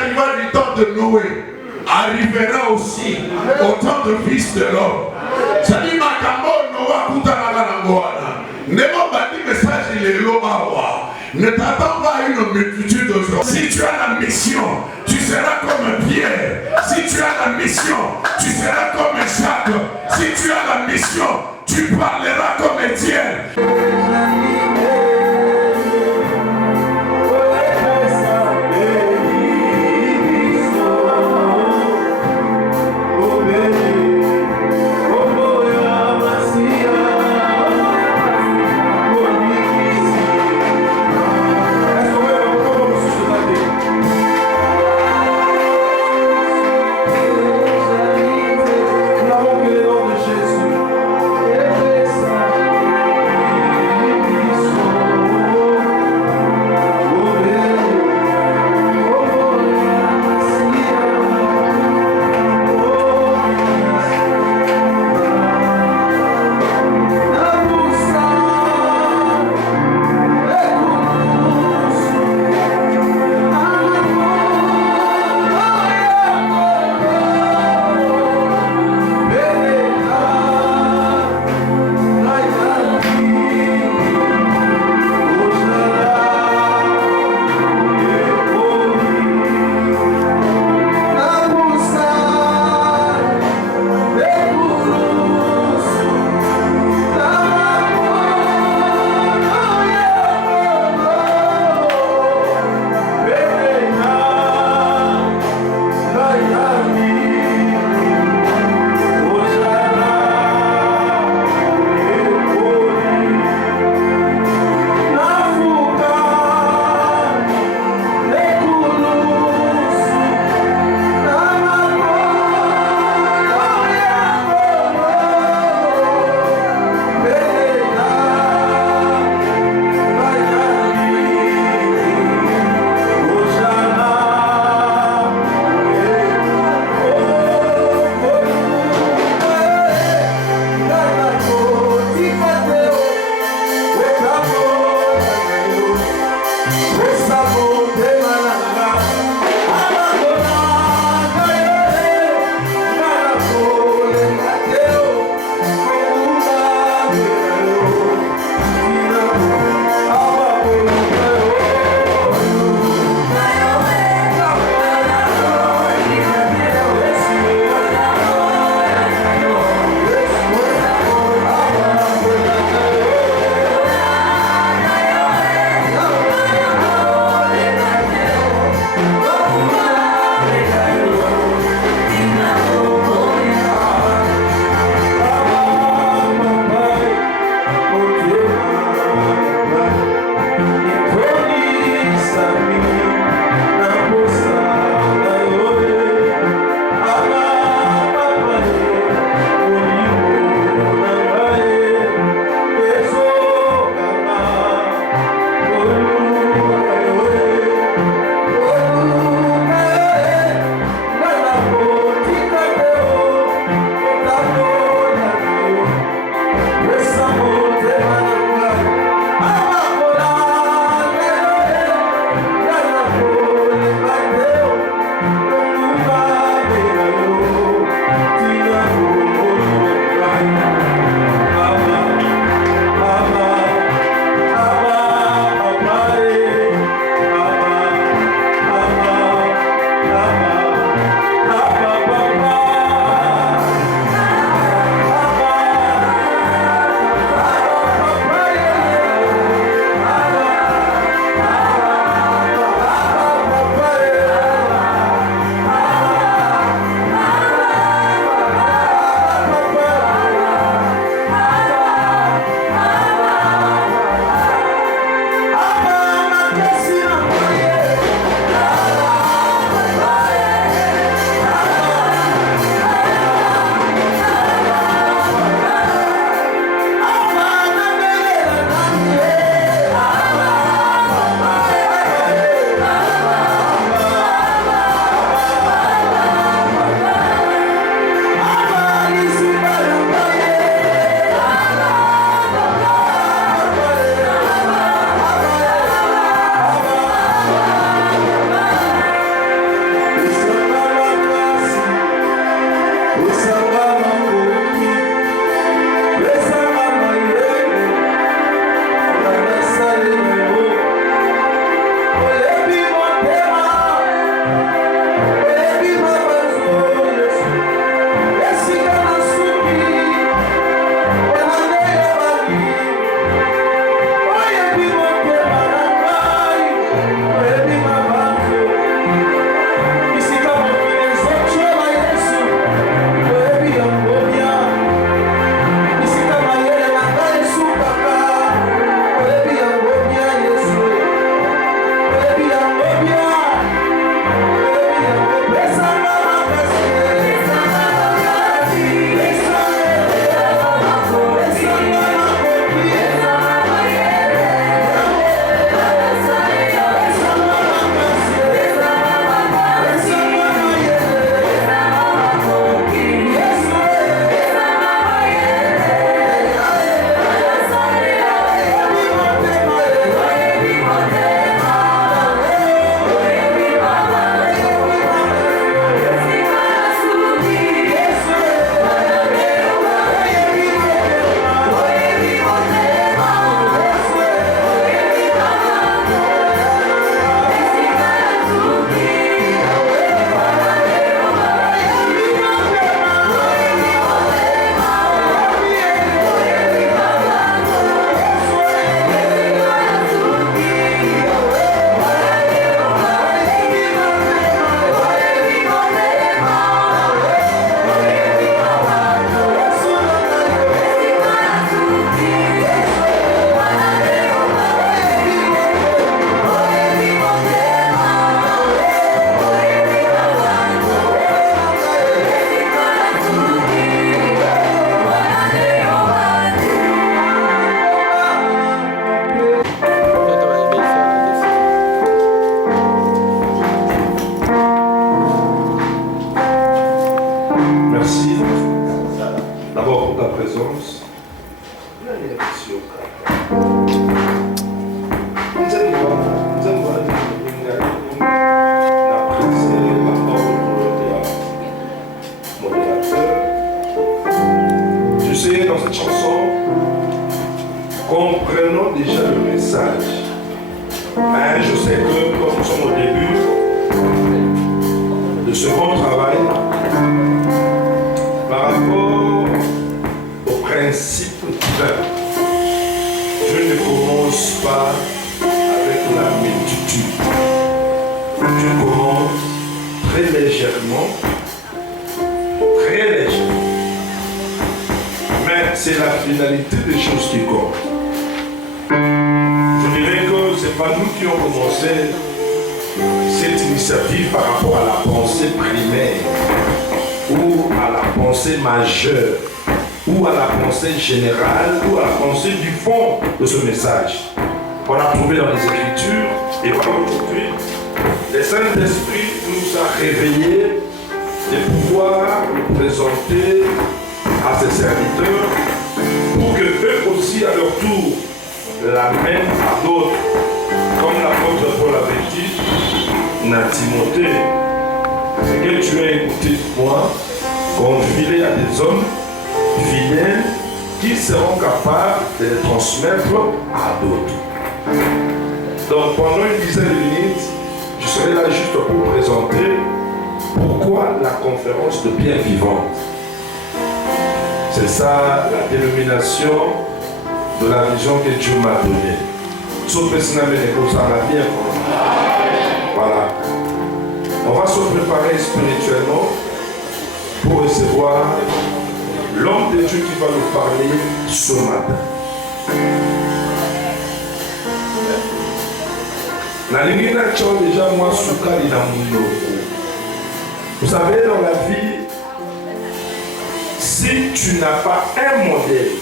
arriva du temps de Noé, arrivera aussi au temps de fils de l'homme. Ça dit Makambo Noah Koutanagana Goana. Nemo bâti message il est l'Omawa. Ne t'attends pas à une multitude aujourd'hui. Si tu as la mission, tu seras comme Pierre. Si tu as la mission, tu seras comme Jacques. Si tu as la mission, tu parleras comme Étienne. Jésus. commence très légèrement, très légèrement. Mais c'est la finalité des choses qui comptent. Je dirais que ce n'est pas nous qui avons commencé cette initiative par rapport à la pensée primaire ou à la pensée majeure ou à la pensée générale ou à la pensée du fond de ce message. On a trouvé dans les Écritures et aujourd'hui, le Saint-Esprit nous a réveillés de pouvoir nous présenter à ses serviteurs pour que eux aussi à leur tour l'amènent à d'autres. Comme l'apôtre Paul avait dit à Timothée, c'est que tu as écouté de moi, confie-les à des hommes fidèles qui seront capables de les transmettre à d'autres. Donc pendant une dizaine de minutes, je serai là juste pour présenter pourquoi la conférence de Pierre vivante. C'est ça la dénomination de la vision que Dieu m'a donnée. Voilà. On va se préparer spirituellement pour recevoir l'homme de Dieu qui va nous parler ce matin. Déjà moi, vous savez, dans la vie, si tu n'as pas un modèle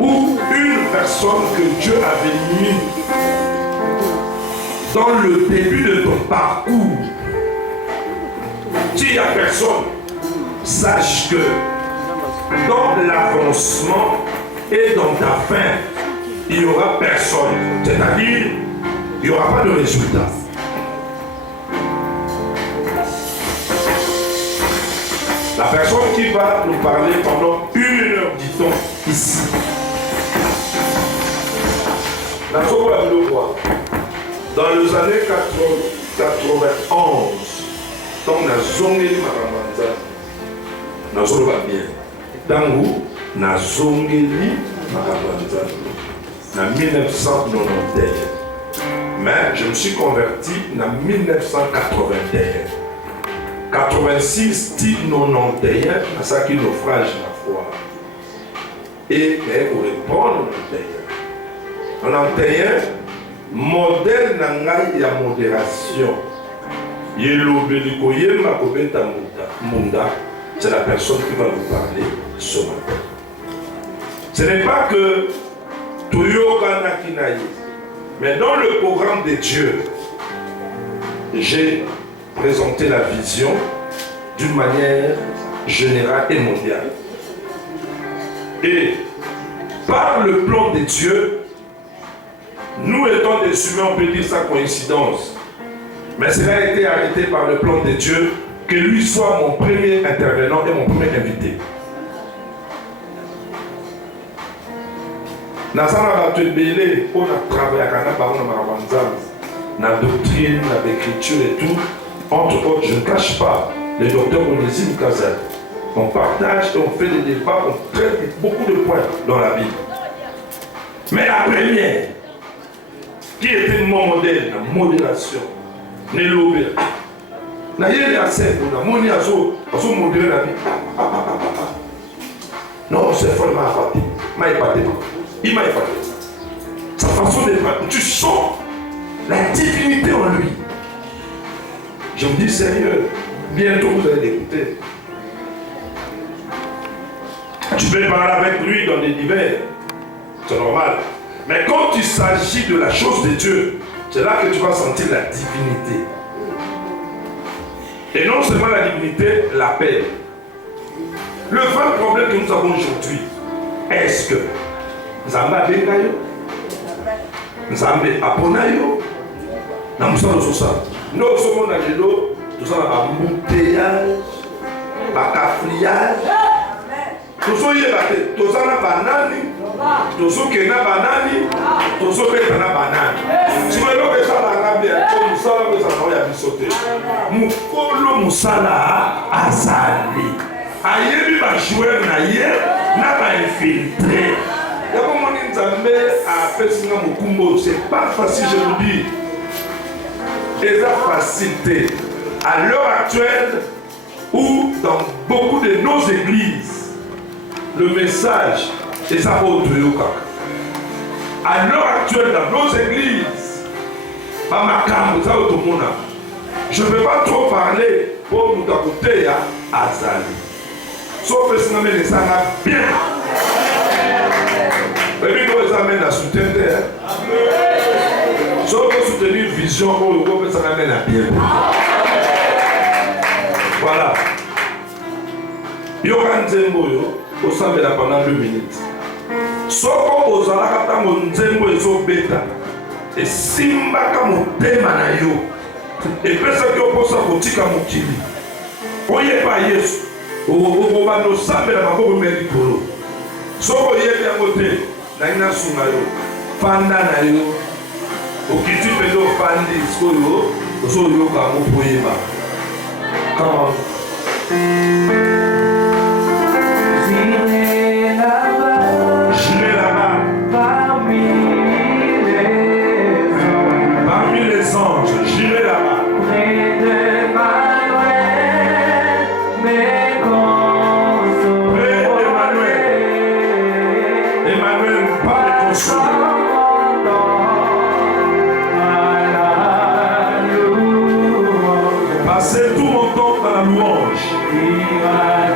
ou une personne que Dieu avait mis dans le début de ton parcours, s'il n'y a personne, sache que dans l'avancement et dans ta fin, il n'y aura personne. C'est-à-dire, il n'y aura pas de résultat. La personne qui va nous parler pendant 1 heure, dit-on, ici. Dans les années 91, donc na zongeli makambanza, na zoloba bien. Tango na zongeli makambanza, na 1991. Mais je me suis converti en 1981. 86, 91, à ça qui naufrage la foi. Et pour répondre au 91, modèle nangai ya modération. C'est la personne qui va nous parler ce matin. Ce n'est pas que mais dans le programme de Dieu, j'ai présenté la vision d'une manière générale et mondiale. Et par le plan de Dieu, nous étant des humains, on peut dire ça coïncidence. Mais cela a été arrêté par le plan de Dieu que lui soit mon premier intervenant et mon premier invité. Dans la doctrine, l'écriture et tout, entre autres, je ne cache pas, le docteur Onésime Kazal. On partage et on fait des débats, on traite beaucoup de points dans la Bible. Mais la première, qui était mon modèle, la modération, Nélobé. Non, c'est vraiment apparté. Il m'a épaté. Sa façon d'être, tu sens la divinité en lui. Je me dis, sérieux, bientôt vous allez l'écouter. Tu peux parler avec lui dans des divers, c'est normal. Mais quand il s'agit de la chose de Dieu, c'est là que tu vas sentir la divinité. Et non seulement la divinité, la paix. Le vrai problème que nous avons aujourd'hui, est-ce que Nzamba Bengayo, Nzamba Aponayo, Namusalo Sosa, nous sommes dans le dos, nous sommes à embouteillage, à cafriage, nous sommes tous à banane, nous sommes à banane, nous sommes à banane. Si vous voulez que ça va bien, comme ça, vous allez sauter. Moukolo Moussala Azali. Ayebi va jouer n'a pas infiltré. C'est pas facile, je vous dis. et la facilité. À l'heure actuelle, où dans beaucoup de nos églises, le message est ça autre. À l'heure actuelle, dans nos églises, je ne vais pas trop parler pour nous écouter à Azali. Sauf que ça mène ça bien. Mais nous amène à soutenir. Sauf que soutenir une vision pour le groupe, ça mène à bien. Voilà. Yoran Zemboyo, au sein de la pendant 2 minutes. Soko ozalaka tango nzembo ezobeta esimbaka motema na yo epesaki oposa kotika mokili oyeba Yesu okobanda osambela maboko me likolo soko oyebi yango te nangi nasunga yo fanda na yo okiti mpenza ofandi sikoyo ozoyoka yango mpo oyeba kama passez tout mon temps dans la louange. Alléluia.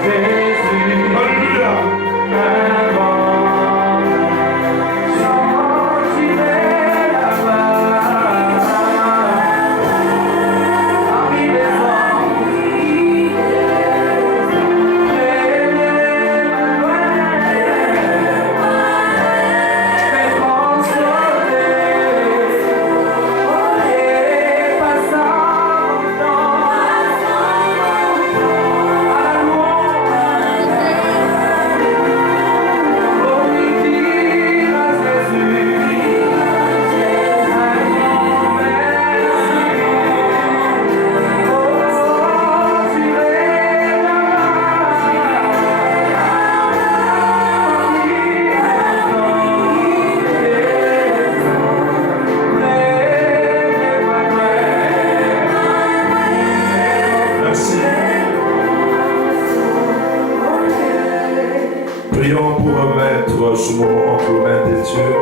Prions pour remettre ce moment entre les mains des dieux.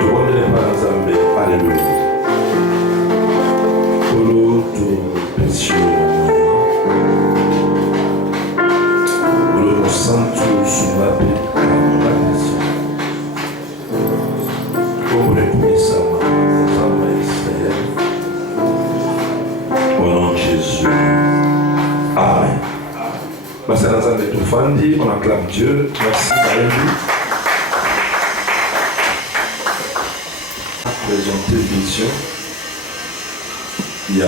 Tournez par Zambé. Alléluia. Pour l'autre précieux pour le santo sous la paix. Pour les puissants, au nom de Jésus. Amen. Merci à Nazaré de Toufandi, on acclame Dieu. Merci à lui. Présenter vision. Il y a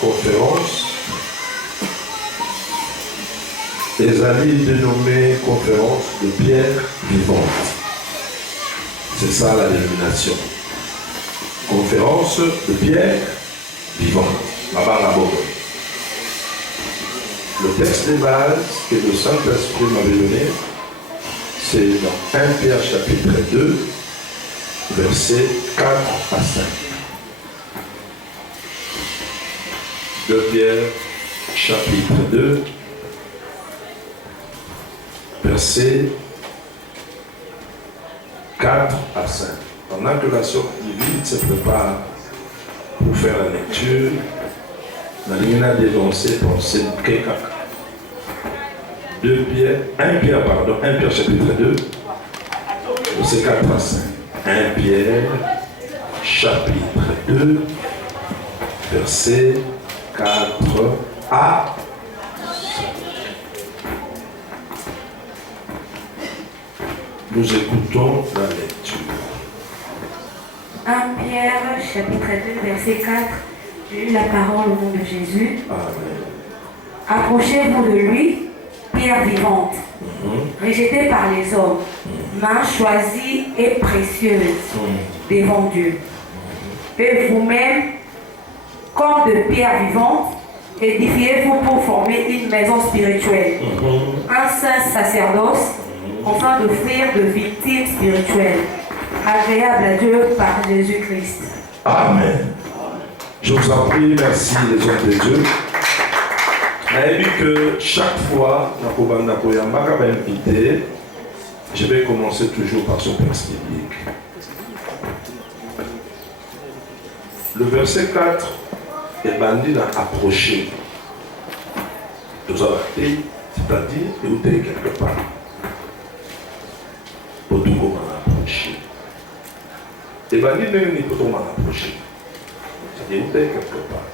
conférence. Les amis dénommés conférence de pierre vivante. C'est ça la dénomination. Conférence de pierre vivante. Le texte de base que le Saint-Esprit m'avait donné, c'est dans 1 Pierre chapitre 2, versets 4 à 5. 2 Pierre chapitre 2, versets 4 à 5. Pendant que la sœur divine se prépare pour faire la lecture, la ligne a dénoncé penser quelqu'un. 1 Pierre chapitre 2, verset 4 à 5. 1 Pierre chapitre 2, verset 4 à 5. Nous écoutons la lecture. 1 Pierre chapitre 2, verset 4. J'ai eu la parole au nom de Jésus. Amen. Approchez-vous de lui, pierre vivante, rejetée par les hommes, main choisie et précieuse devant Dieu. Et vous-même, comme de pierre vivante, édifiez-vous pour former une maison spirituelle, un saint sacerdoce, afin d'offrir de victimes spirituelles agréable à Dieu par Jésus-Christ. Amen. Je vous en prie, merci les hommes de Dieu. Mais que chaque fois, je vais commencer toujours par ce texte biblique. Le verset 4 est bandit à approcher. C'est-à-dire, il est quelque part. Pour tout le monde approcher. Et bandit n'est pas tout le monde approcher. C'est-à-dire, il est quelque part.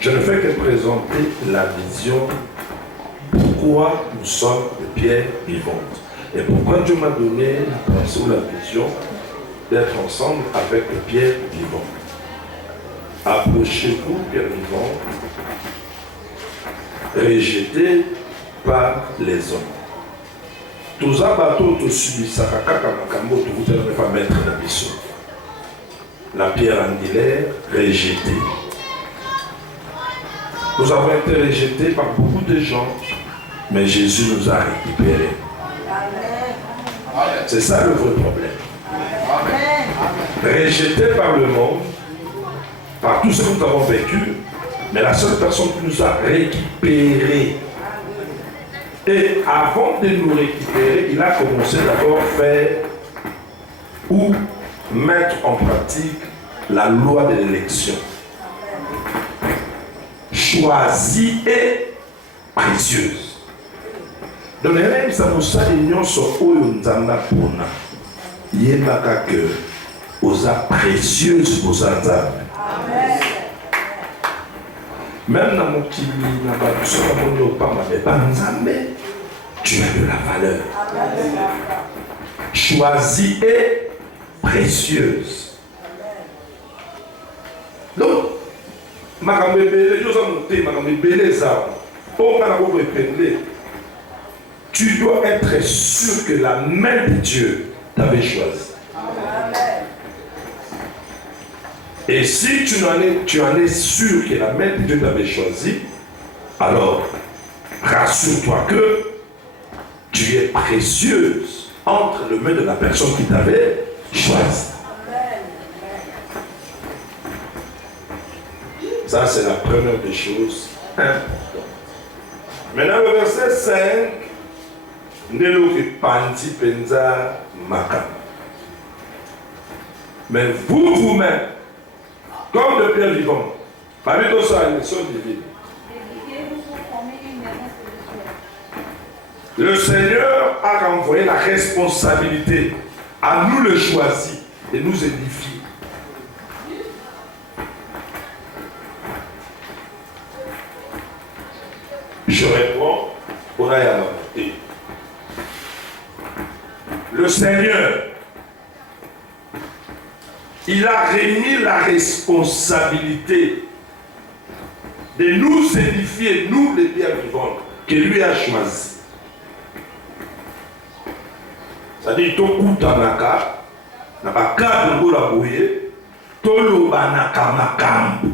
Je ne fais que présenter la vision. Pourquoi nous sommes des pierres vivantes. Et pourquoi Dieu m'a donné la pensée ou la vision d'être ensemble avec les pierres vivantes. Approchez-vous, pierres vivantes, rejetées par les hommes. Tous les bateaux qui subissent vous ne pas mettre la mission. La pierre angulaire rejetée. Nous avons été rejetés par beaucoup de gens, mais Jésus nous a récupérés. C'est ça le vrai problème. Rejetés par le monde, par tout ce que nous avons vécu, mais la seule personne qui nous a récupérés. Et avant de nous récupérer, il a commencé d'abord à faire ou mettre en pratique la loi de l'élection. Choisie et précieuse. Donc, même si nous savions ce que nous avons pour il y a que aux précieuses aux Amen. Même dans mon petit tu as de la valeur. Choisie et précieuse. Donc, tu dois être sûr que la main de Dieu t'avait choisi. Et si tu en es sûr que la main de Dieu t'avait choisi, alors rassure-toi que tu es précieuse entre les mains de la personne qui t'avait choisi. Ça, c'est la première des choses importantes. Maintenant, le verset 5, mais vous-même, comme de pierres vivantes, parmi tout ça, une leçon divine. Le Seigneur a renvoyé la responsabilité à nous le choisir et nous édifier. Je réponds, on a été. Le Seigneur, il a remis la responsabilité de nous édifier, nous les pierres vivantes, que lui a choisi. C'est-à-dire, tout kutanaka, na bakadu ngola boye, tolo banaka makambu.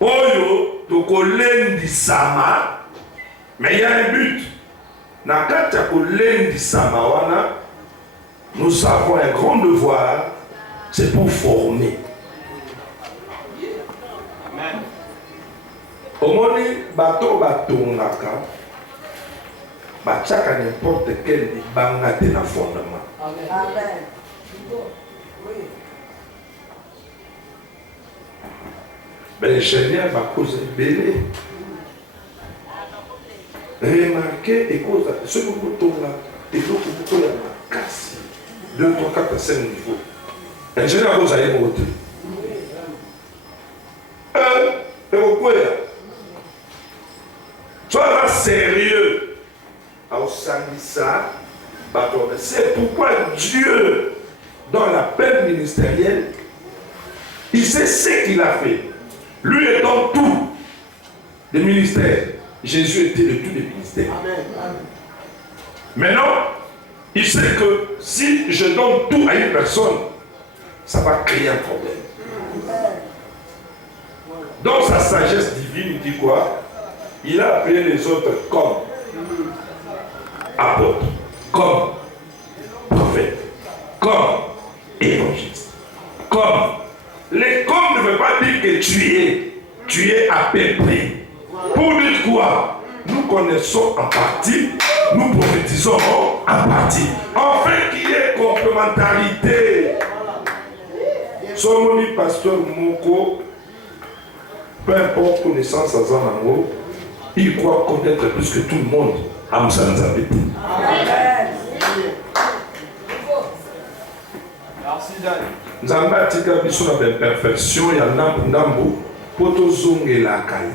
Oyo, toko lendi sama, mais il y a un but. Na kata ko lendi sama wana, nous avons un grand devoir, c'est pour former. Amen. Omoni bato batongaka, bachaka n'importe quel libanga de la fondement. Amen. Mais l'ingénieur va causer belé. Remarquez et cause ce que vous tournez là, et l'autre vous tournez la casse. 2, 3, 4, 5 niveaux. L'ingénieur vous allez monter. Et vous pouvez. Sois sérieux. C'est pourquoi Dieu, dans la paix ministérielle, il sait ce qu'il a fait. Lui est dans tout les ministères. Jésus était de tous les ministères. Amen. Maintenant, il sait que si je donne tout à une personne, ça va créer un problème. Dans sa sagesse divine, il dit quoi? Il a appelé les autres comme apôtres, comme prophètes. prophète, comme évangéliste. Comme. Les comme ne veut pas dire que tu es à peu près. Pour dire quoi? Nous connaissons en partie, nous prophétisons en partie. Enfin qu'il y ait complémentarité. Somoni pasteur Moko, peu importe connaissance à Zanango, il croit connaître plus que tout le monde. Amsanzabé. Nzamba atika biso na imperfection ya ndambu po tozongela kai.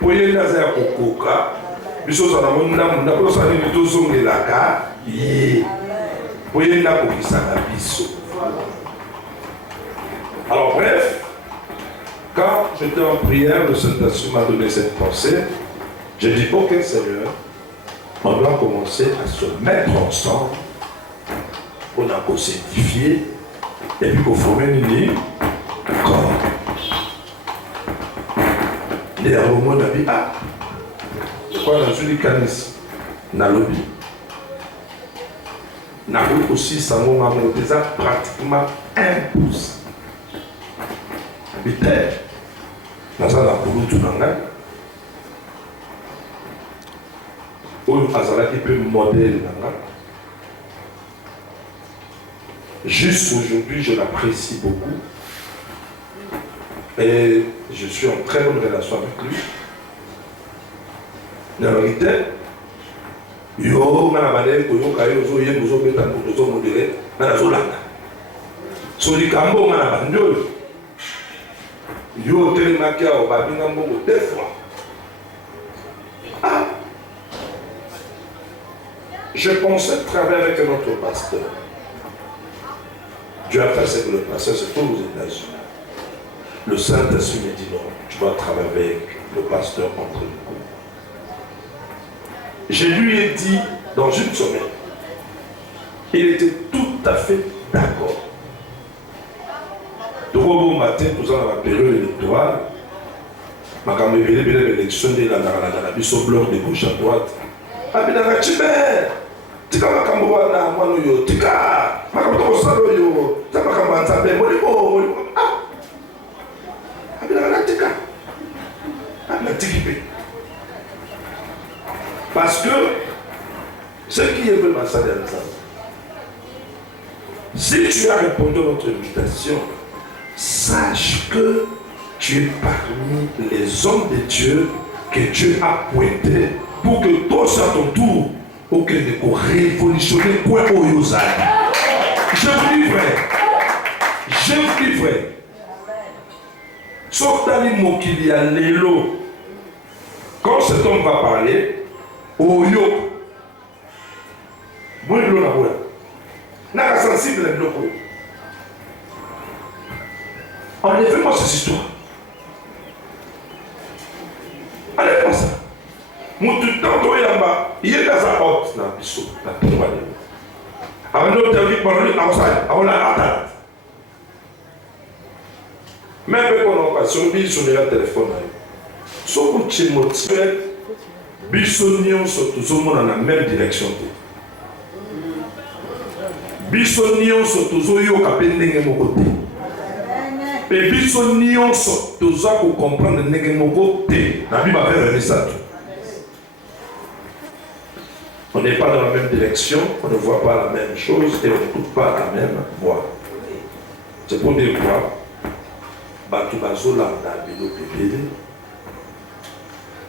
Po yenda za kokoka biso za na ndambu po sa ni tozongela ka ye. Po yenda kokisaka biso. Alors bref, quand j'étais en prière, le Saint-Esprit m'a donné cette pensée. J'ai dit, ok Seigneur, on doit commencer à se mettre ensemble pour nous s'édifier et puis pour former une corps. Les arômes de la vie, ah, je crois dans une canis, dans le lobby. Nous avons aussi, ça nous a déjà pratiquement 1%. Peut-être, nous avons la boulot tout dans la qui peut modèle. Juste aujourd'hui, je l'apprécie beaucoup. Et je suis en très bonne relation avec lui. La vérité, yo manabale koyo kayo zo yengo zo beta ko zo modèle na zo langa. So di kambo manabando. Yo tellement qu'il y a au babinga mbongo deux fois. Ah. Je pensais travailler avec un autre pasteur. Dieu a fait ce que le pasteur se trouve aux États-Unis. Le Saint-Esprit me dit non, tu vas travailler avec le pasteur entre nous. Je lui ai dit dans une semaine, il était tout à fait d'accord. De bon matin, nous avons la période électorale. Je vais me l'élection de la biso bloc de gauche à droite. Tika makambo wana mwano yo tika makambo to salo yo ta makambo nzambe molibo ah abila na tika abila tikipe parce que ce qui est vraiment ça dans ça, si tu as répondu à notre invitation, sache que tu es parmi les hommes de Dieu que Dieu a pointés pour que toi à ton tour aucun de quoi révolutionner quoi au Yozal. Je vous dis vrai. Sauf dans les mots qu'il y a l'élo. Quand cet homme va parler, au yo. Moi, je l'ai vu. N'a sensible le loco. Enlevez-moi cette histoire. Enlevez-moi ça. Mon tout temps, il est dans sa porte, dans le biseau, dans le toit. Avant de terminer, on l'a atteint. Même quand on va sur le biseau, on a le téléphone. Si on est motivé, le biseau, nous dans la même direction. Le biseau, nous sommes à côté. Et biso nyonso toza ko comprendre ndenge moko te na biba vers ça. On n'est pas dans la même direction, on ne voit pas la même chose et on n'écoute pas la même voix. C'est pour dire quoi? Batu bazola na bilo bébé.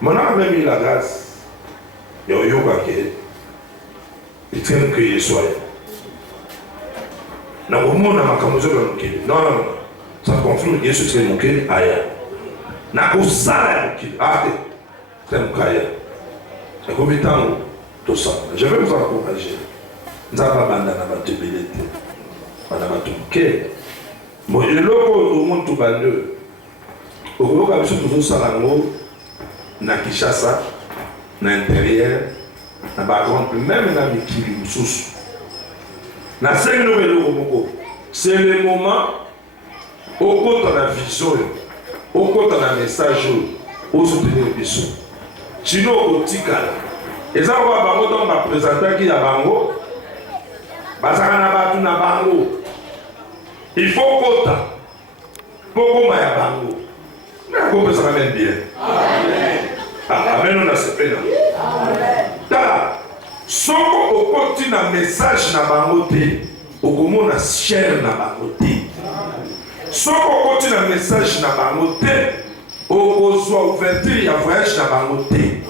Mon âme même eu la grâce. Yo yoga ke. Il traîne que il soit. Na gomo na makamuzo ba mukeli. Non. Ça confirme que ce serait mukeli aya. Na ko sala mukeli. Ah, c'est mukaya. Et combien de temps tout ça? Je vais vous encourager. Nous avons abandonné la tébélité. Nous avons abandonné. Bon, et là, tout le monde tout bandeux. Au gros, comme ça, tout le monde na Kinshasa, na l'intérieur, na background, même na Mikili, Moussous. Na 5 nouvelles euros. C'est le moment où on a la vision, où on a le message, où on soutenir le biseau. Sinon, au Tikala. Et ça, on va présenter qui a bango, Il faut kota. Poko maya bango. Mais comment ça m'amène bien? Amen, on a ce pénal. Ta, soko okoti na message na bango te, okomona share na bango te. Soko okoti na message na bango te, okozwa ouverture ya voyage na bango te.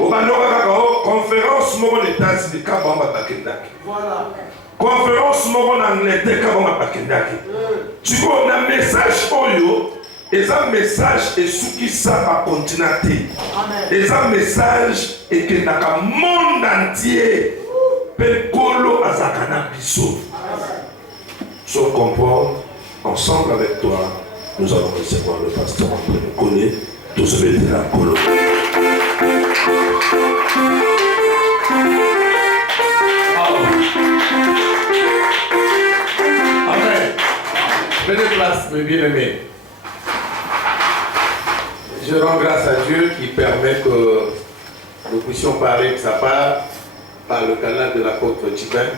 Obanoka kaka conférence moko na États-Unis ka bango bakendaki. Conférence moko na Angleterre ka bango bakendaki. Tu vois na message oyo et un message est sous qui ça va continuer. Et un message est que dans le monde entier, Pekolo Azakana Bisso. Se comprendre ensemble avec toi, nous allons recevoir le pasteur André Mokone, tout ce vétéran Kolo. Amen. Prenez place, mes bien-aimés. Je rends grâce à Dieu qui permet que nous puissions parler de sa part par le canal de l'apôtre Tibin,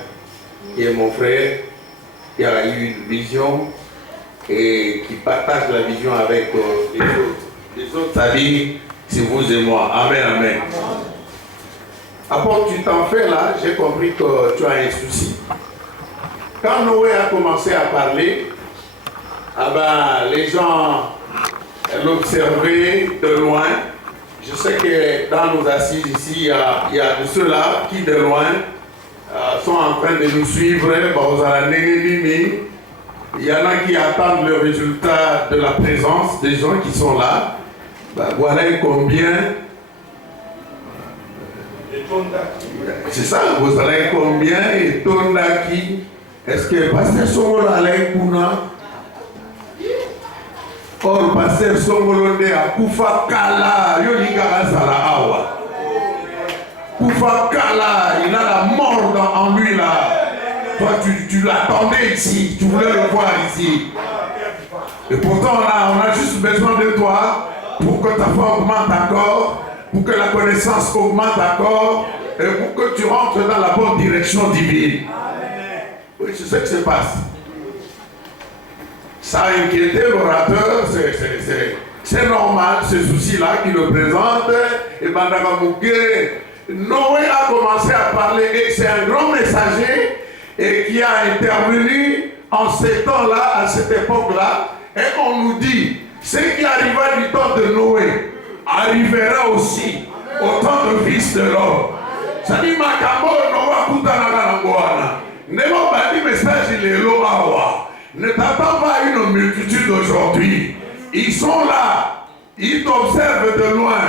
qui est mon frère, qui a eu une vision et qui partage la vision avec les autres. Les autres, c'est-à-dire, c'est vous et moi. Amen, amen. Apôtre, tu t'en fais là, j'ai compris que tu as un souci. Quand Noé a commencé à parler, les gens l'observer de loin. Je sais que dans nos assises ici, il y a de ceux-là qui de loin sont en train de nous suivre. Il y en a qui attendent le résultat de la présence des gens qui sont là. Voilà combien. C'est ça, vous allez combien et Tondaki. Est-ce que Pasteur Songolo allait Kuna? Or, Pasteur Songolo de Akufa Kala, Yolinga Zala Awa. Kufa Kala, il a la mort en lui là. Toi, tu l'attendais ici, tu voulais le voir ici. Et pourtant là, on a juste besoin de toi pour que ta foi augmente encore, pour que la connaissance augmente encore, et pour que tu rentres dans la bonne direction divine. Oui, c'est ce qui se passe. Ça a inquiété l'orateur, c'est normal, ce souci-là qui le présente. Et Bandaka Mouké, Noé a commencé à parler, et c'est un grand messager et qui a intervenu en ces temps-là, à cette époque-là, et on nous dit, ce qui arriva du temps de Noé arrivera aussi au temps de fils de l'homme. Ça dit, Makambo, Noé, Koutanaka, Nangoana. Ne m'ont pas dit message, il est là. Ne t'attends pas à une multitude aujourd'hui. Ils sont là, ils t'observent de loin.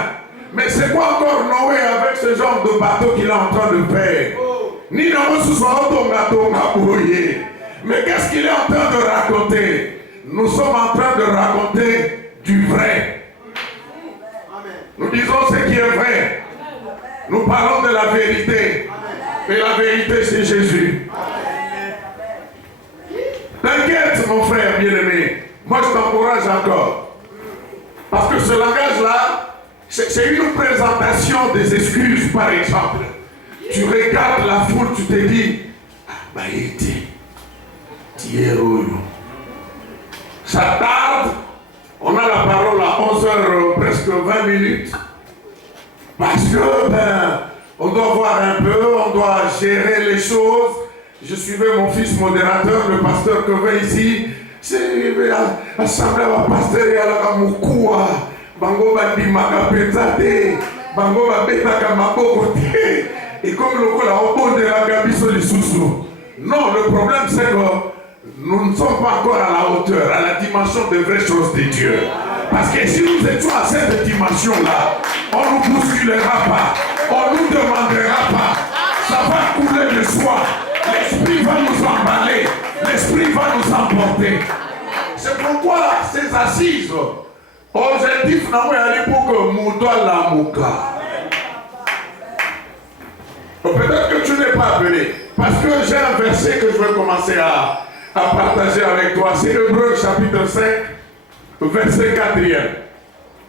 Mais c'est quoi encore Noé avec ce genre de bateau qu'il est en train de faire? Ni mais qu'est-ce qu'il est en train de raconter? Nous sommes en train de raconter du vrai. Nous disons ce qui est vrai. Nous parlons de la vérité. Et la vérité, c'est Jésus. T'inquiète, mon frère bien-aimé. Moi, je t'encourage encore. Parce que ce langage-là, c'est une présentation des excuses, par exemple. Tu regardes la foule, tu te dis, ah, ça tarde. On a la parole à 11h, presque 20 minutes. Parce que, on doit voir un peu, on doit gérer les choses. Je suivais mon fils modérateur, le pasteur Kevin ici. C'est l'assemblée à pasteur et à la Moukoua. Bango Bandimaka Penzate. Bango Babetaka Mabokote. Et comme le coup, la rebond de la Gabiso les sous-sous. Non, le problème c'est que nous ne sommes pas encore à la hauteur, à la dimension des vraies choses de Dieu. Parce que si nous étions à cette dimension-là, on ne nous bousculera pas, on ne nous demandera pas. Ça va couler de soi. L'esprit va nous emballer, l'esprit va nous emporter. C'est pourquoi ces assises, objectif n'a pas aller pour que Moudoua la Mouka. Peut-être que tu n'es pas appelé. Parce que j'ai un verset que je vais commencer à partager avec toi. C'est Hébreux chapitre 5, verset 4e.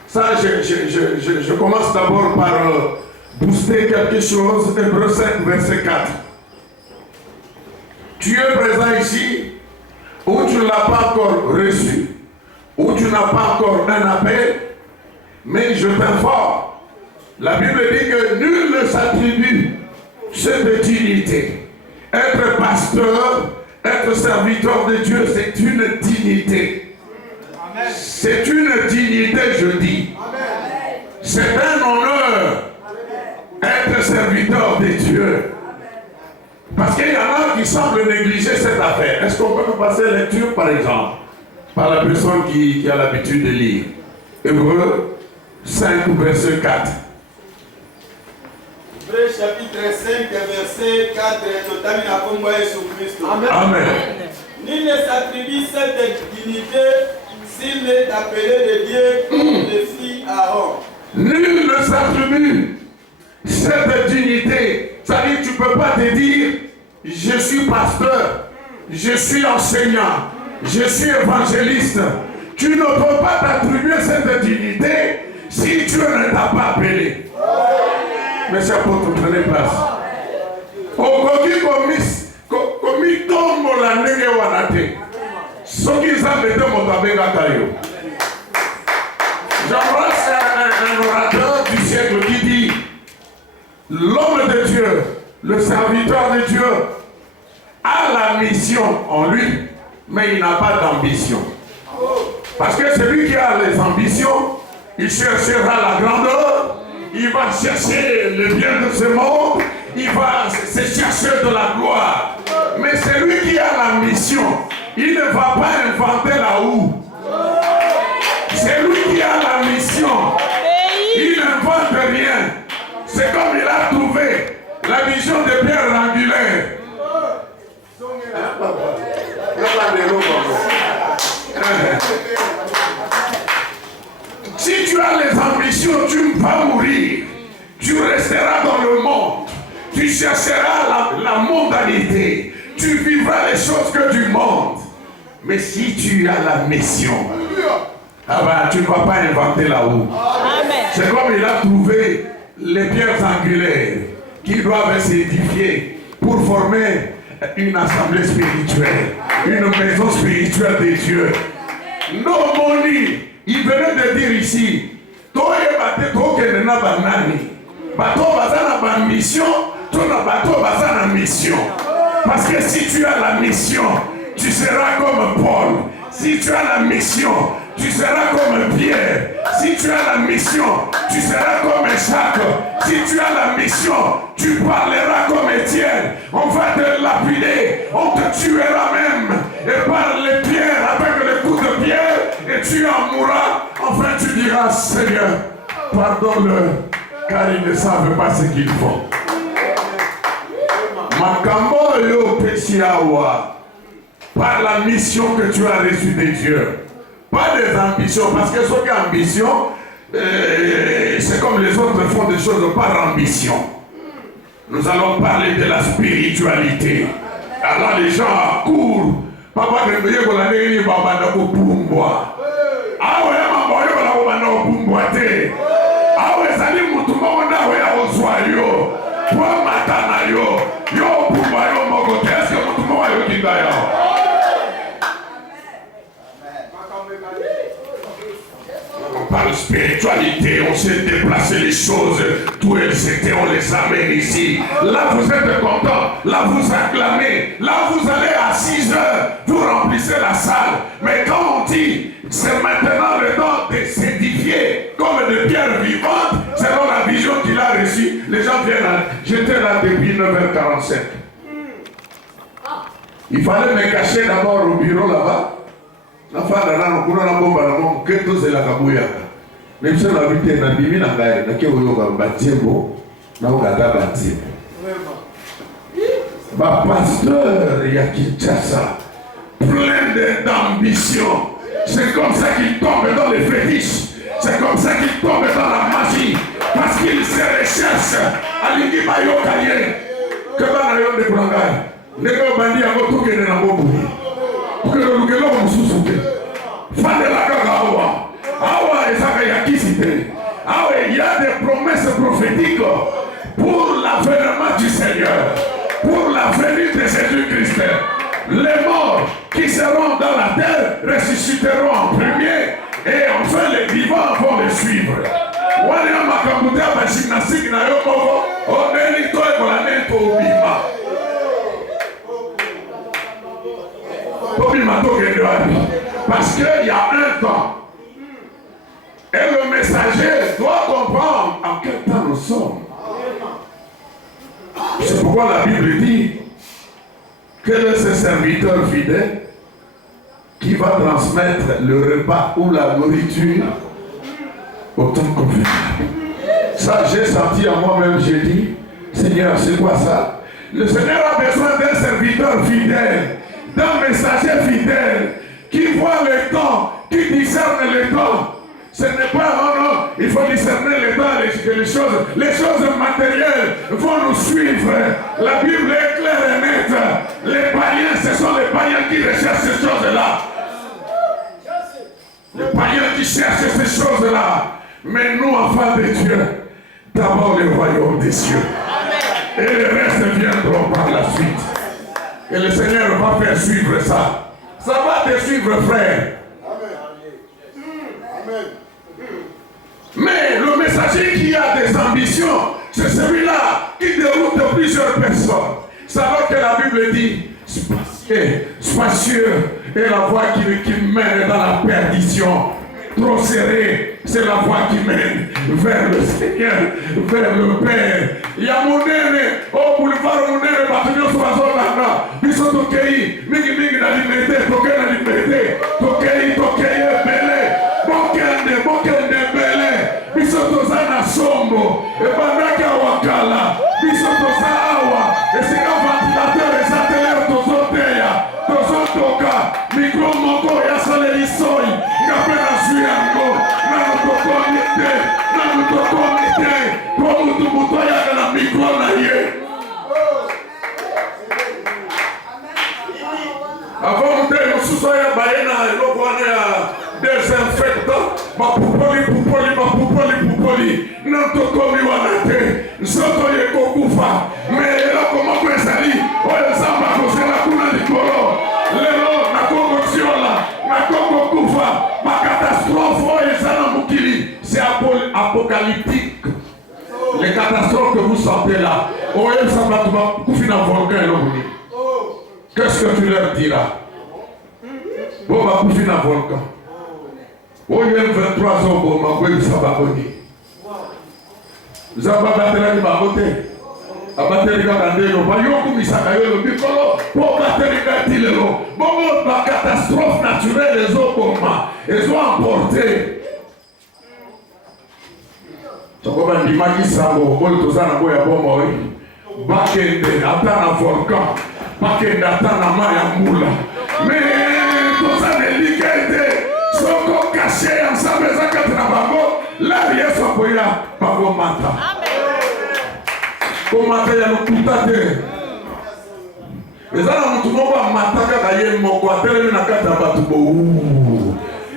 Ça, je commence d'abord par booster quelque chose. Hébreux 5, verset 4. Tu es présent ici, ou ou tu ne l'as pas encore reçu, ou tu n'as pas encore un appel, mais je t'informe, la Bible dit que nul ne s'attribue cette dignité. Être pasteur, être serviteur de Dieu, c'est une dignité. C'est une dignité, je dis. C'est un honneur être serviteur de Dieu. Parce qu'il y en a qui semblent négliger cette affaire. Est-ce qu'on peut passer la lecture, par exemple, par la personne qui a l'habitude de lire? Hébreux 5, verset 4. Hébreux chapitre 5, verset 4. Amen. Amen. Nul ne s'attribue cette dignité s'il est appelé de Dieu comme le fit Aaron. Nul ne s'attribue cette dignité. C'est-à-dire, tu ne peux pas te dire, je suis pasteur, je suis enseignant, je suis évangéliste. Tu ne peux pas t'attribuer cette dignité si Dieu ne t'a pas appelé. Monsieur apôtre, prenez place. Komi tombo la ndenge wanate. Soki nzambe te moto abengaka yo. J'embrasse un orateur du siècle qui dit, l'homme de Dieu, le serviteur de Dieu, a la mission en lui, mais il n'a pas d'ambition. Parce que celui qui a les ambitions, il cherchera la grandeur, il va chercher le bien de ce monde, il va se chercher de la gloire. Mais celui qui a la mission, il ne va pas inventer la houe. C'est lui qui a la mission. Il n'invente rien. C'est comme il a trouvé la vision de pierre angulaire. Si tu as les ambitions, tu vas mourir. Tu resteras dans le monde. Tu chercheras la mondanité. Tu vivras les choses que du monde. Mais si tu as la mission, tu ne vas pas inventer la roue. C'est comme il a trouvé les pierres angulaires qui doivent s'édifier pour former une assemblée spirituelle, une maison spirituelle de Dieu. Non, Moni, il venait de dire ici, mission. Parce que si tu as la mission, tu seras comme Paul. Si tu as la mission, tu seras comme Pierre. Si tu as la mission, tu seras comme Jacques. Si tu as la mission, tu parleras comme Étienne. On va te lapider, on te tuera même. Et par les pierres, avec les coups de pierre, et tu en mourras. Enfin tu diras, Seigneur, pardonne-le, car ils ne savent pas ce qu'ils font. Makambo yo pesiawa, par la mission que tu as reçue de Dieu. Pas des ambitions, parce que ce qui est ambition, c'est comme les autres font des choses par ambition. Nous allons parler de la spiritualité. Alors les gens courent. Papa ne veut pas aller au Pumbwa. Ah ouais, maman, il va aller au Pumbwa. Ah ouais, ça dit, tout le monde a besoin de yo. Pour matana yo. Yo Pumbwa yo mokote. Est-ce que tout le monde a yo kinda yo? On parle spiritualité, on sait déplacer les choses, d'où elles étaient, on les amène ici. Là vous êtes content, là vous acclamez, là vous allez à 6 heures, vous remplissez la salle. Mais quand on dit, c'est maintenant le temps de s'édifier comme de pierres vivantes, selon la vision qu'il a reçue, les gens viennent, j'étais là depuis 9h47. Il fallait me cacher d'abord au bureau là-bas. La fada na kuna na bomba na mom keto zela kabuya na biso na bité na bimi na ngai na ke oyoka batembo na ogata batembo ba pasteur ya Kinshasa plein d'ambition. C'est comme ça qu'il tombe dans les fétiches, c'est comme ça qu'il tombe dans la magie, parce qu'il se recherche à l'iki bayoka ye que bana yo de kulanga ndeko bandi ya motuke na bobu. Il y a des promesses prophétiques pour l'avènement du Seigneur, pour la venue de Jésus-Christ. Les morts qui qui seront dans la terre ressusciteront en premier, et enfin les vivants vont les suivre. Wale ya makambo ya ba gymnastique na yo moko obeli to ekola neto obima. Obima tokende wapi? Parce qu'il y a un temps. Et le messager doit comprendre en quel temps nous sommes. C'est pourquoi la Bible dit quel est ce serviteur fidèle qui va transmettre le repas ou la nourriture au temps convenable. Ça, j'ai senti à moi-même, j'ai dit, Seigneur, c'est quoi ça? Le Seigneur a besoin d'un serviteur fidèle, d'un messager fidèle, qui voit le temps, qui discerne le temps. Ce n'est pas, oh non, il faut discerner le temps, les choses matérielles vont nous suivre. La Bible est claire et nette. Les païens, ce sont les païens qui recherchent ces choses-là. Les païens qui cherchent ces choses-là. Mais nous, enfants de Dieu, d'abord le royaume des cieux. Et le reste viendront par la suite. Et le Seigneur va faire suivre ça. Ça va te suivre, frère. Mais le messager qui a des ambitions, c'est celui-là qui déroute plusieurs personnes. Savez que la Bible dit, spacieux est la voie qui mène dans la perdition. Trop serré, c'est la voie qui mène vers le Seigneur, vers le Père. Il y a mon nez, au boulevard mon nez, bâtiment sur la zone là. Ils sont toqués, mingi la liberté, toqué la liberté, toqué, belé, bokende, belé. Ils sont tous en asombo, et pendant qu'il y a wakala, ils sont tous en awa, et c'est un ventilateur, et ça te tous toka, micro moko, ya sale lisoi, ngapena suyango, na mutokomite, kwa mutu ya na micro na ye. Avant mute, mususo ya baena, eloko wana ya désinfectant, mapupoli, nantokomi wana te, nsoto ye kokufa, me eloko moko ezali, oyo zamba kosela kuna likolo, lelo nakoko siola, nakoko kufa, makatastrophe oyo ezala mukili, c'est apocalyptique. Les catastrophes que vous sentez là, oyo zamba kufi na volcan elobuni. Qu'est-ce que tu leur diras? Bon, ma kufi na volcan. Oyo 23 ans, bon, ma kufi sababoni. Zamba batela ni bagote. Abateli kakandelo, bayoku misakayo bikolo, po bateli katilelo. Bongo ba catastrophe naturelle les okoma, ils ont emporté. Tokoba ndimaki sango, oyo tozana boya bomba oyi. Bakende ata na volcan, bakende ata na maya mula. Mais tozana likete, soko caché ensemble zakati na bango, la yeso koya bango mata. Komata ya lokuta te. Ezala mutu moko amataka ka ye moko atelemi na kati ya bato bo.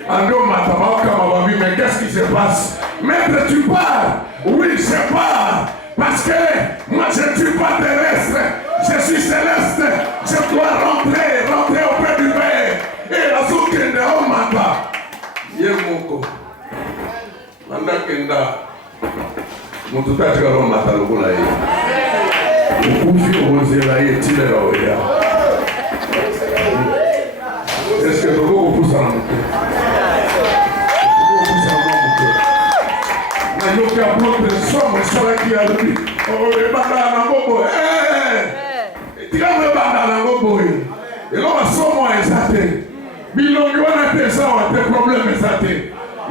Ando mata bakama babi, mais qu'est-ce qui se passe? Maître, tu pars? Oui, je pars. Parce que moi je ne suis pas terrestre, je suis céleste. Je dois rentrer auprès du Père. Et la soukende o mata. Ye moko. Manda kenda. Mutu tatika lo mata lokola ye. Ukufi ozela ye tilera oya. Est-ce que toko okusa na mutu? Toko okusa na mutu. Na yoka bloque somo sala ki alobi. O le banda na bobo. Tika me banda na bobo. Elo ba somo ezate. Bilongi wana te sawa te problème ezate.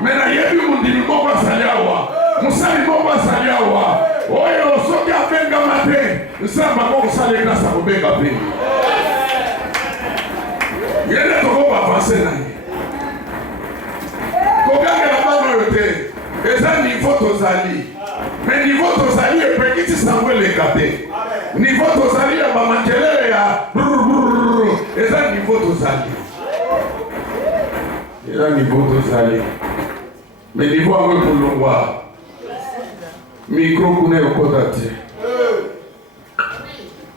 Mena yebi mundimi moko asaliawa. Musali moko asaliawa. Oyo soki abenga mate. Nsamba moko sali grâce à kobenga pe. Yele toko avancer na ye. Koganga na bano yote. Eza niveau tozali. Mais niveau tozali epekiti sango elekate. Niveau tozali ya bamakelele ya eza niveau tozali. Eza niveau tozali. Mais niveau yango ekolongwa. Micro kuna ekota te.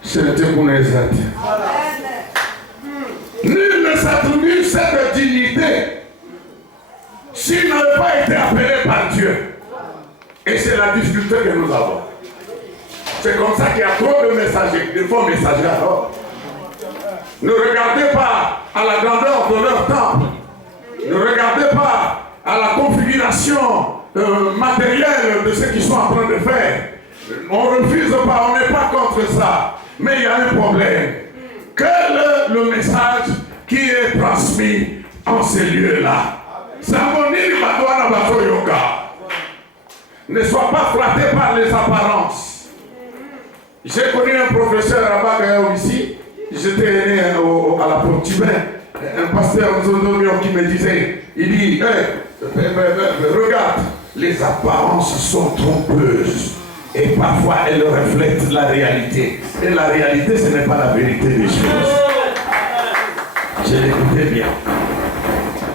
Sente kuna eza te. Nul ne cette dignité s'il n'avait pas été appelé par Dieu? Et c'est la difficulté que nous avons. C'est comme ça qu'il y a trop de messagers, de faux messagers alors. Ne regardez pas à la grandeur de leur temple. Ne regardez pas à la configuration matérielle de ce qu'ils sont en train de faire. On ne refuse pas, on n'est pas contre ça. Mais il y a un problème. Quel est le message qui est transmis en ces lieux-là? Ne sois pas flatté par les apparences. J'ai connu un professeur là-bas ici. J'étais né à la Porte-Tibin. Un pasteur qui me disait, il dit, regarde, les apparences sont trompeuses. Et parfois elles reflètent la réalité. Et la réalité, ce n'est pas la vérité des choses. Je l'écoutais bien.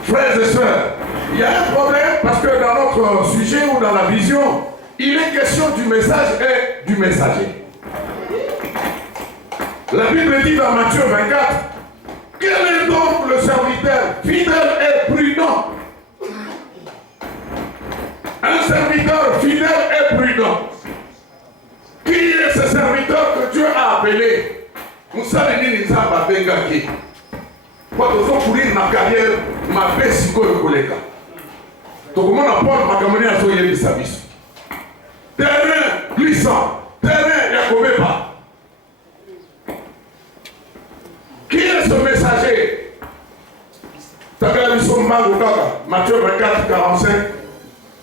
Frères et sœurs, il y a un problème parce que dans notre sujet ou dans la vision, il est question du message et du messager. La Bible dit dans Matthieu 24, quel est donc le serviteur fidèle et prudent? Un serviteur fidèle et prudent. Qui est ce serviteur que Dieu a appelé? Moussalini Nizamba Bengaki. Quand on veut courir ma carrière, ma paix si quoi le collègue. Donc mon apport m'a camené à soyer les services. Terrain glissant, terrain Yakobeba. Qui est ce messager? Matthieu 24, 45,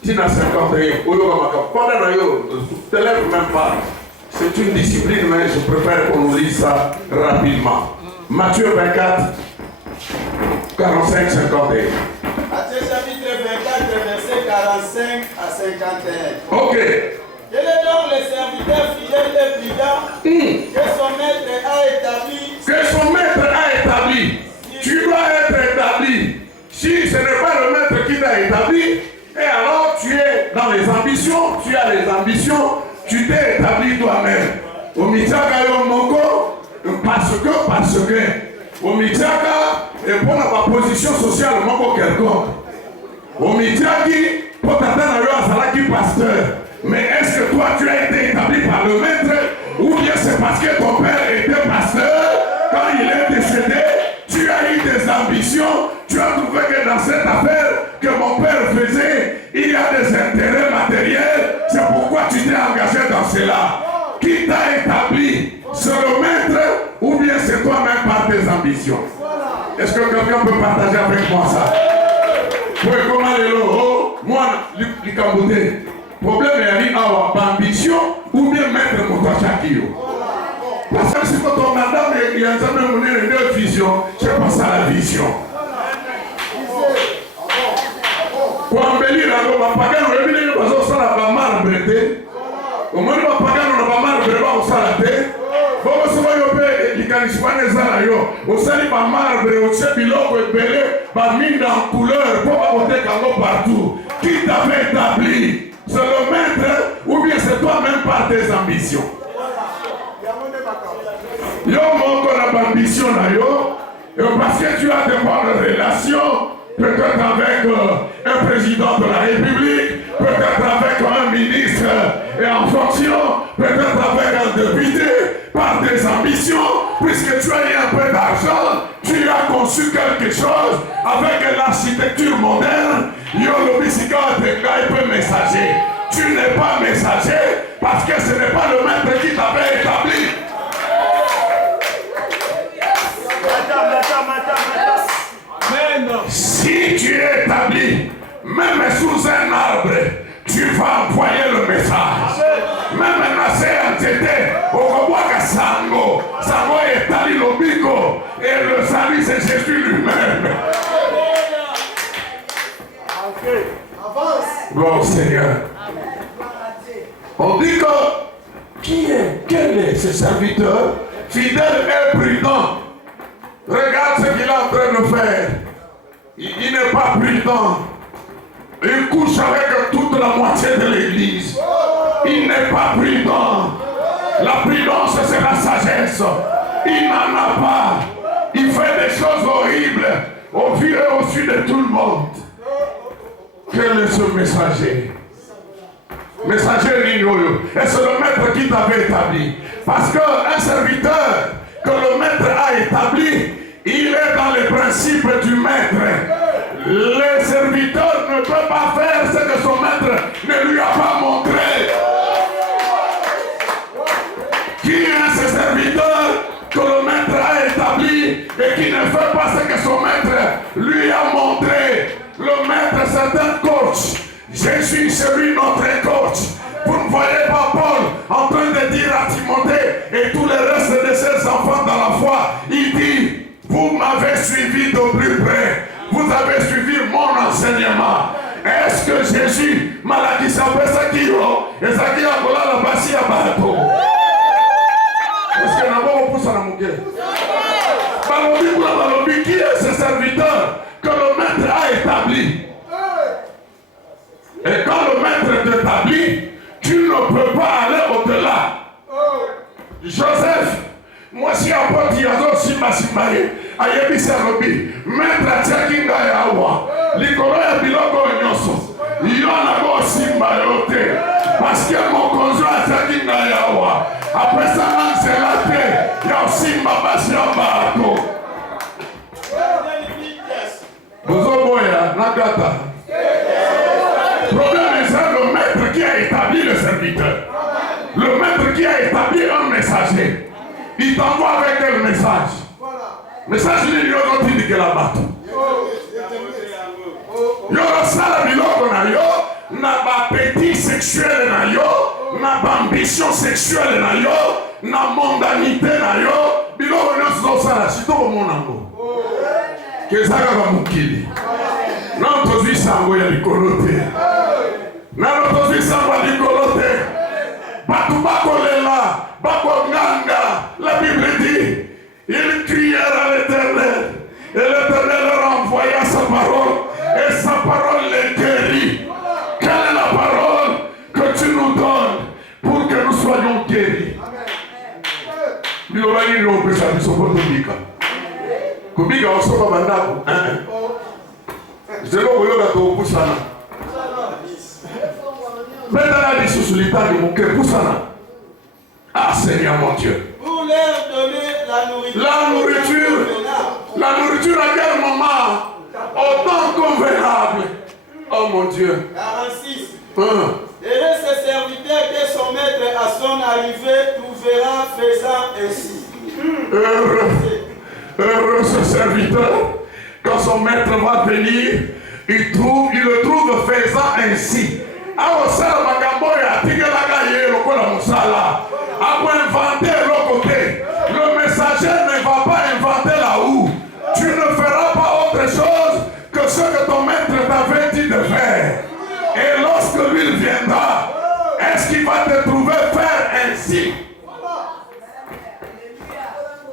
Tina 51. Ne te lève même pas. C'est une discipline, mais je préfère qu'on nous lise ça rapidement. Matthieu 24, 45, 51. Matthieu chapitre 24, verset 45 à 51. Ok. Quel est donc le serviteur fidèle et prudent que son maître a établi? Que son maître a établi. Tu dois être établi. Si ce n'est pas le maître qui t'a établi, et alors tu es dans les ambitions, tu as les ambitions, tu t'es établi toi-même. Au Mitaka yo moko, parce que. Au Mitaka, et pour la position sociale, moko quelconque. Au Mitaki, pour t'attendre à Salaki pasteur. Mais est-ce que toi tu as été établi par le maître, ou bien c'est parce que ton père était pasteur, quand il est décédé, tu as eu des ambitions, tu as trouvé que dans cette affaire que mon père faisait, il y a des intérêts matériels, c'est pourquoi tu t'es engagé dans cela. Qui t'a établi? C'est le maître ou bien c'est toi-même par tes ambitions? Est-ce que quelqu'un peut partager avec moi ça? Oui, comment les lots? Moi, l'Ikamboté. Problème est à ambition ou bien mettre mon Chakio. Parce que si ton madame il y a une vision, c'est pas ça la vision. Pour embellir la robe, pagano, on a besoin de la marbre. Au moins, on a besoin de la marbre, on s'en a fait. Bon, ça va y aller, les canispanes, on s'en a pas marbre, on s'est biloko et belé, ma mine en couleur, pour pas monter partout. Qui t'avait établi? C'est le maître ou bien c'est toi-même par tes ambitions? Yo mon la ambition là yo, parce que tu as de bonnes relations, peut-être avec un président de la République, peut-être avec un ministre et en fonction, peut-être avec un député, par tes ambitions, puisque tu as eu un peu d'argent, tu as conçu quelque chose avec l'architecture moderne. Yo le bisika de peu messager. Tu n'es pas messager parce que ce n'est pas le maître qui t'avait établi. Si tu es établi, même sous un arbre, tu vas envoyer le message. Même Nassé Antete, Okobwaka Sango, Sango est Ali Lobiko, et le salut c'est Jésus lui-même. Gloire au Seigneur. On dit que quel est ce serviteur fidèle et prudent? Regarde ce qu'il est en train de faire. Il n'est pas prudent. Il couche avec toute la moitié de l'église. Il n'est pas prudent. La prudence, c'est la sagesse. Il n'en a pas. Il fait des choses horribles au vu de tout le monde. Quel est ce messager? Messager Lignoyo. Et c'est le maître qui t'avait établi. Parce qu'un serviteur que le maître a établi, il est dans les principes du maître. Le serviteur ne peut pas faire ce que son maître ne lui a pas montré. Qui est ce serviteur que le maître a établi et qui ne fait pas ce que son maître lui a montré? Le maître, c'est un coach. Jésus, c'est lui notre coach. Vous ne voyez pas Paul en train de dire à Timothée et tous les restes de ses enfants dans la foi. Il dit, vous m'avez suivi de plus près. Vous avez suivi mon enseignement. Est-ce que Jésus m'a dit ça fait ça qui est et ça qui a collé la bassi à bateau? Est-ce que nous avons poussé à la mouquette? Balobi, qui est ce serviteur que le maître a établi? Et quand le maître t'établit, tu ne peux pas aller au-delà. Joseph, moi si apôtre Yazo Simbaye, Ayebi Serobi, maître Tchakinga Yawa, Likoro ya Biloko Nyoso, Yona Go Simbayote, parce que mon conjoint Tchakinga Yawa, après ça, c'est la terre, Yao Simba Basiamba. Bozoboya, Nagata. Le problème est ça, le maître qui a établi le serviteur. Le maître qui a établi un messager. Il t'envoie avec quel message? Message il y a dit que la batte. Il y a ça la biloko na yo, na appétit sexuel na yo, na ambition sexuelle na yo, na mondanité na yo, biloko nyonso ça la sito ko monango. Kezaka ba mukili. Non tozwi sango ya likolo te. Non tozwi sango ya likolo te. Batu bakolela, bakonganga. La Bible dit, ils crièrent à l'Éternel. Et l'Éternel leur envoya sa parole. Et sa parole les guérit. Quelle est la parole que tu nous donnes pour que nous soyons guéris? Bilobani ni opesa bisopo tobika. Kubika osoka bandako. Zelo koyoka to pusana. Maintenant la dissolution de mon cœur pusana. Ah Seigneur mon Dieu. Pour leur donner la nourriture. La nourriture à quel moment? Autant convenable. Oh mon Dieu. 46. Et ce serviteur que son maître à son arrivée trouvera faisant ainsi. Heureux ce serviteur. Quand son maître va venir, il le trouve faisant ainsi. Alors ça, après inventer l'autre côté, le messager ne va pas inventer la houe. Tu ne feras pas autre chose que ce que ton maître t'avait dit de faire. Et lorsque lui viendra, est-ce qu'il va te trouver faire ainsi?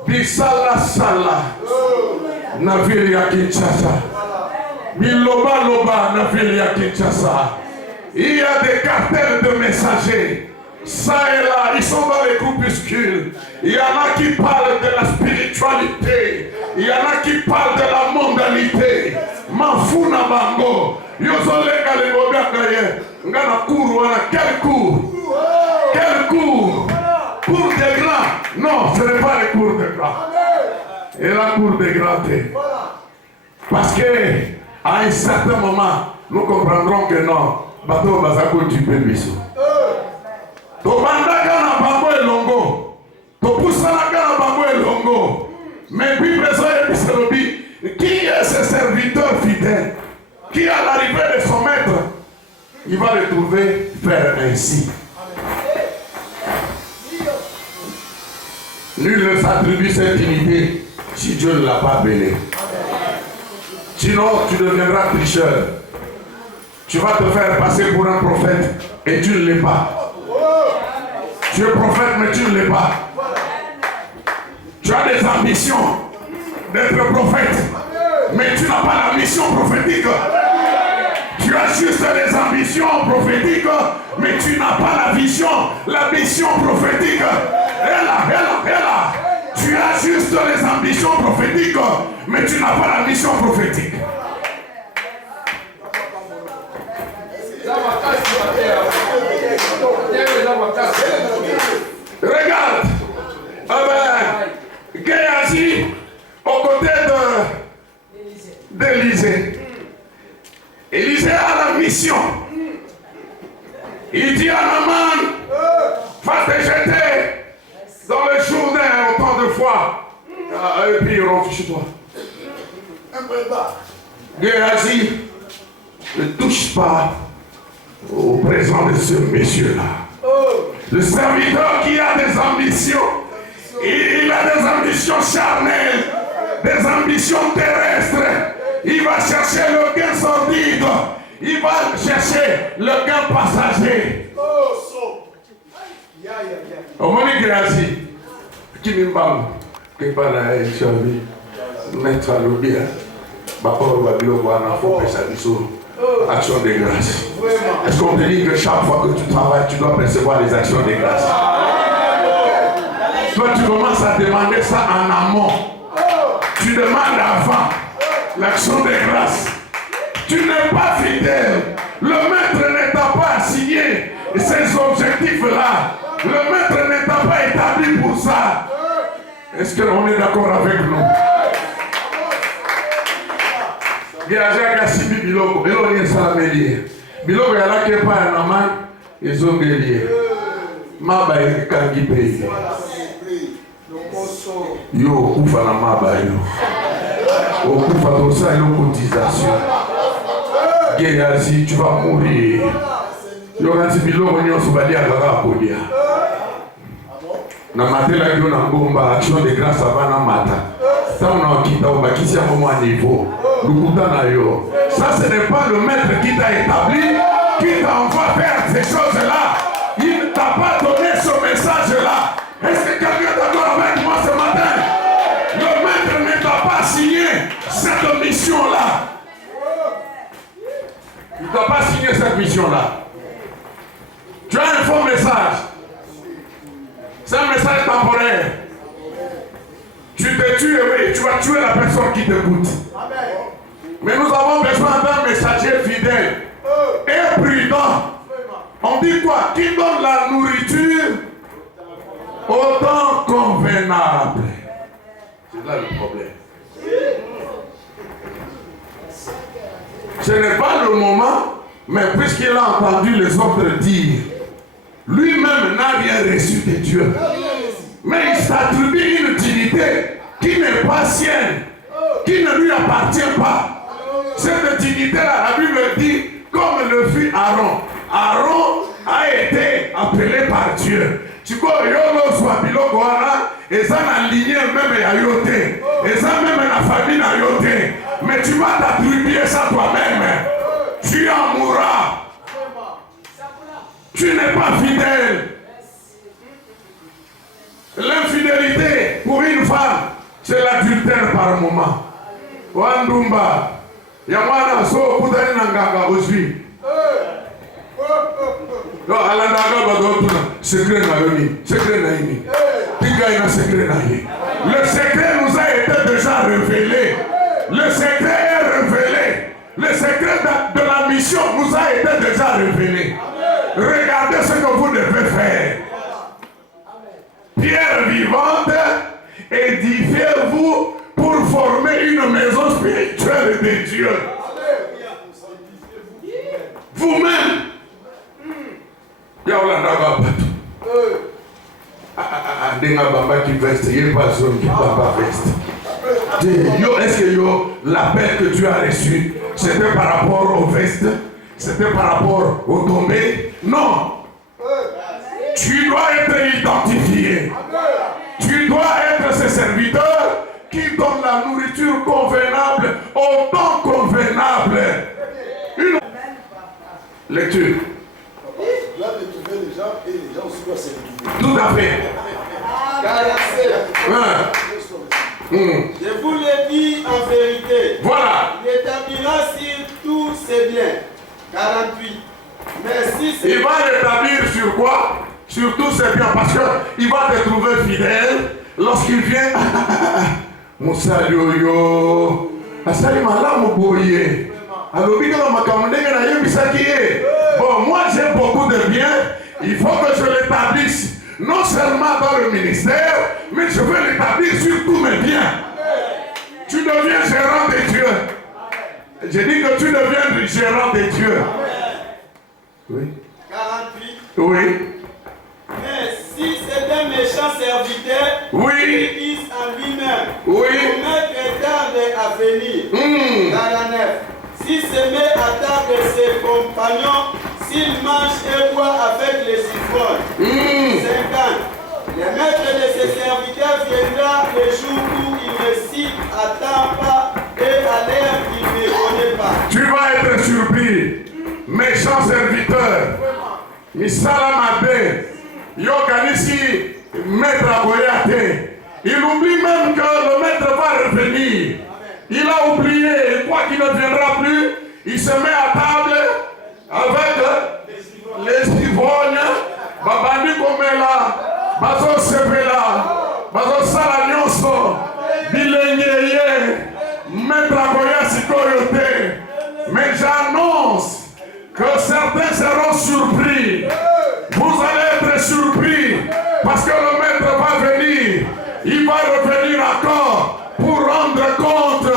Bisala sala, naviri ya Kinshasa. Biloba loba, naviri ya Kinshasa. Il y a des cartels de messagers. Ça et là, ils sont dans les groupuscules. Il y en a qui parlent de la spiritualité. Il y en a qui parlent de la mondanité. Mafuna bango. Yozolenga le gobiakaye. Ngana cours wana. Quel cours? Quel cours? Cours des grands? Non, ce n'est pas les cours des grands. Et la cour des grands. Parce que à un certain moment, nous comprendrons que non. Bateau Bazako du Pébiso. Tobandaka na bango elongo. Topusanaka na bango elongo. Mais Bible Ebiselobi, qui est ce serviteur fidèle qui à l'arrivée de son maître, il va le trouver faire ainsi. Nul ne s'attribue cette unité si Dieu ne l'a pas béni. Sinon, tu deviendras tricheur. Tu vas te faire passer pour un prophète et tu ne l'es pas. Tu es prophète mais tu ne l'es pas. Tu as des ambitions d'être prophète mais tu n'as pas la mission prophétique. Tu as juste des ambitions prophétiques mais tu n'as pas la vision, la mission prophétique. Et là. Tu as juste les ambitions prophétiques mais tu n'as pas la mission prophétique. Géasi, aux côtés d'Élisée. Élisée a la mission. Il dit à Naaman, va te jeter dans le Jourdain autant de fois. Et puis il rentre chez toi. Géasi, ne touche pas au présent de ce monsieur-là. Le serviteur qui a des ambitions, il a des ambitions charnelles, des ambitions terrestres. Il va chercher le gain sordide. Il va chercher le gain passager. Au moment où Géasi, qui me parle, qui parle à Echavi, mettre à l'oubli, action de grâce. Est-ce qu'on te dit que chaque fois que tu travailles, tu dois percevoir les actions de grâce? Toi, tu commences à demander ça en amont. Tu demandes avant l'action de grâce. Tu n'es pas fidèle. Le maître ne t'a pas assigné ces objectifs-là. Le maître ne t'a pas établi pour ça. Est-ce qu'on est d'accord avec nous? Géasi akasibi biloko eloni esalamelie biloko yalaki epai ya Naaman ezongelie maba ekangi mpe yo okufa na maba yo okufa tosala yo cotisation. Géasi, tu vas mourir. Yokati biloko nyonso baliaka kaka kolia na matelaki yo na ngomba action de grâce avant na mata ntango na okita obakisi yango mwa niveau. Ça, ce n'est pas le maître qui t'a établi, qui t'envoie faire ces choses-là. Il ne t'a pas donné ce message-là. Est-ce que quelqu'un est d'accord avec moi ce matin? Le maître ne t'a pas signé cette mission-là. Il ne t'a pas signé cette mission-là. Tu as un faux message. C'est un message temporaire. Tu te tues et tu vas tuer la personne qui t'écoute. Mais nous avons besoin d'un messager fidèle et prudent. On dit quoi? Qui donne la nourriture au temps convenable. C'est là le problème. Ce n'est pas le moment, mais puisqu'il a entendu les autres dire, lui-même n'a rien reçu de Dieu. Mais il s'attribue une dignité qui n'est pas sienne, qui ne lui appartient pas. Cette dignité-là, la Bible dit, comme le fut Aaron. Aaron a été appelé par Dieu. Tu vois, Yolo soit biloko wana, et ça n'a lignée même à Yoté, et ça même la famille à Yoté. Mais tu vas t'attribuer ça toi-même. Tu en mourras. Tu n'es pas fidèle. L'infidélité pour une femme, c'est l'adultère par moment. Wandumba. Yamana so kutani nanganga osvi. No alandaga badotuna secret na yoni, secret na yini. Tika ina secret na yini. Le secret nous a été déjà révélé. Le secret est révélé. Le secret de la mission nous a été déjà révélé. Regardez ce que vous devez faire. Pierre vivante, édifiez-vous pour former une maison spirituelle de Dieu. Vous-même. Est-ce que l'appel que tu as reçu, c'était par rapport aux vestes? C'était par rapport aux tombées? Non. Tu dois être identifié. Tu dois être ce serviteur qui donne la nourriture convenable au temps convenable. Une lecture. Tu dois trouver les gens et les gens aussi doivent se retrouver. Tout à fait. Je vous le dis en vérité. Voilà. Il établira sur tous ses biens. 48. Mais si c'est... Il va l'établir sur quoi? Sur tous ses biens. Parce qu'il va te trouver fidèle lorsqu'il vient. Moussa Yoyo. Asali malamu boye. Alors, bon, moi j'ai beaucoup de biens. Il faut que je l'établisse non seulement dans le ministère, mais je veux l'établir sur tous mes biens. Tu deviens gérant de Dieu. J'ai dit que tu deviens gérant de Dieu. Oui. 48. Oui. Mais si c'est un méchant serviteur, Oui. il dit en lui-même, Oui. mon maître tarde à venir. 49. S'il se met à table de ses compagnons, s'il mange et boit avec les ivrognes. 50. Le maître de ses serviteurs viendra le jour où il ne s'y attend pas et à l'heure qu'il ne connaît pas. Tu vas être surpris. Méchant serviteur. Misala Mabe. Yokanisi, maître Agoyate. Il oublie même que le maître va revenir. Il a oublié, et quoi qu'il ne viendra plus, il se met à table avec les ivrognes. Babandi Komela, Bazo Sepela, Bazo Salanyoso, Bilengeye, maître Agoya Sikoyote. Mais j'annonce que certains seront surpris. Vous allez être surpris parce que le maître va venir. Il va revenir encore pour rendre compte.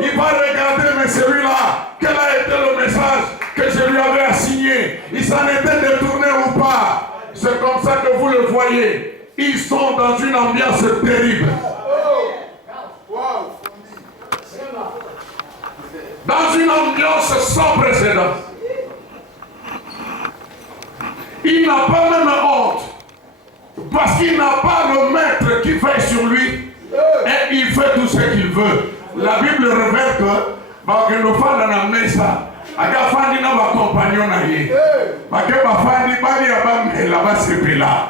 Il va regarder, mais celui-là, quel a été le message que je lui avais assigné? Il s'en était détourné ou pas? C'est comme ça que vous le voyez. Ils sont dans une ambiance terrible. Dans une ambiance sans précédent. Il n'a pas même honte. Parce qu'il n'a pas le maître qui veille sur lui. Et il fait tout ce qu'il veut. La Bible révèle que nos femmes dans la mesa, agafandi na ba compagnon na ye. Bake ba fandi bali abamela basepela.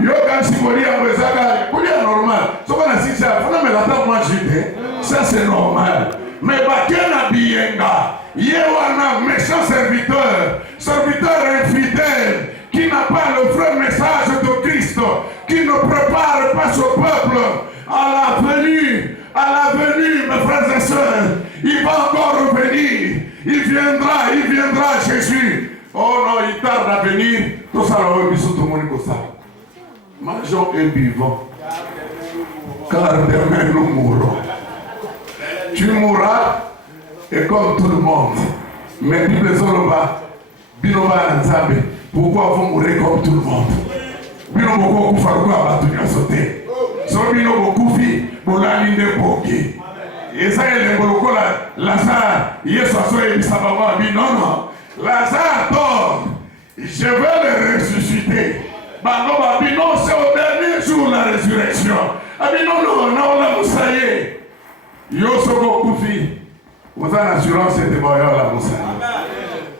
Yo quand si boli abezaka, boli normal. So kana si ça, fona me la ta moi jité. Ça c'est normal. Mais bake na bienga. Yewana méchant serviteur, serviteur infidèle, qui n'a pas le vrai message de Christ, qui ne prépare pas son peuple à la venue, mes frères et sœurs. Il va encore revenir, il viendra Jésus. Oh non, il tarde à venir. Tout ça, tout le monde comme ça. Mangeons et buvons, car demain nous mourrons. Tu mourras, et comme tout le monde. Mais Bible Zoloba, Binoba Nzambe, pourquoi vous mourrez comme tout le monde? Bino beaucoup farouka batunya sauté. So bino beaucoup fi bolani nde boki. Esa ele boloko la Lazare, Yesu asoye bisababa bi non. Lazare dort. Je vais le ressusciter. Bano ba bi non, c'est au dernier jour la résurrection. Abi non, la moussaye. Yo so beaucoup fi. Vous avez l'assurance de voyage la moussaye.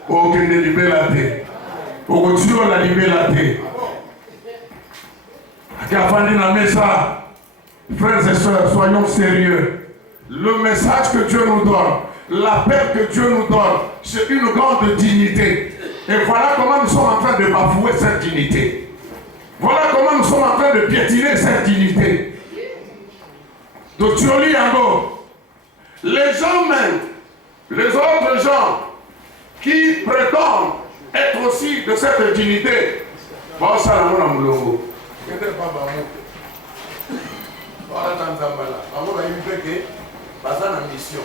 Aucun de libératé. Aucun la libératé. Frères et sœurs, soyons sérieux. Le message que Dieu nous donne, l'appel que Dieu nous donne, c'est une grande dignité. Et voilà comment nous sommes en train de bafouer cette dignité. Voilà comment nous sommes en train de piétiner cette dignité. De Thioli Yango. Les gens même, les autres gens qui prétendent être aussi de cette dignité, bon, ça la mona moulongo. Voilà dans Zambala. On va y dire que c'est une mission.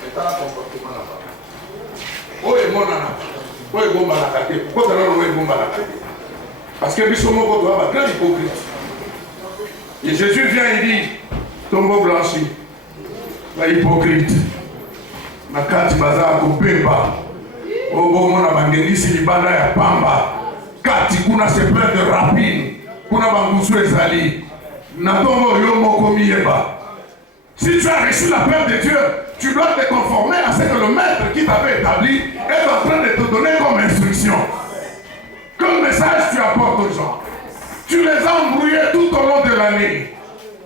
C'est un comportement là-bas. Oh, et mon nana. Oh, et bon balakate. Pourquoi tu as dit bon balakate? Parce que Bissomo doit être très hypocrite. Et Jésus vient et dit tombeau blanchi. La hypocrite. Nakati baza kupemba. Oh, bon, mon abandonisi libanda ya pamba. Kati kuna se plein de rapines. Kuna bangusu ezali. Natongo yomo komi yeba. Si tu as reçu l'appel de Dieu, tu dois te conformer à ce que le maître qui t'avait établi est en train de te donner comme instruction. Quel message tu apportes aux gens? Tu les as embrouillés tout au long de l'année.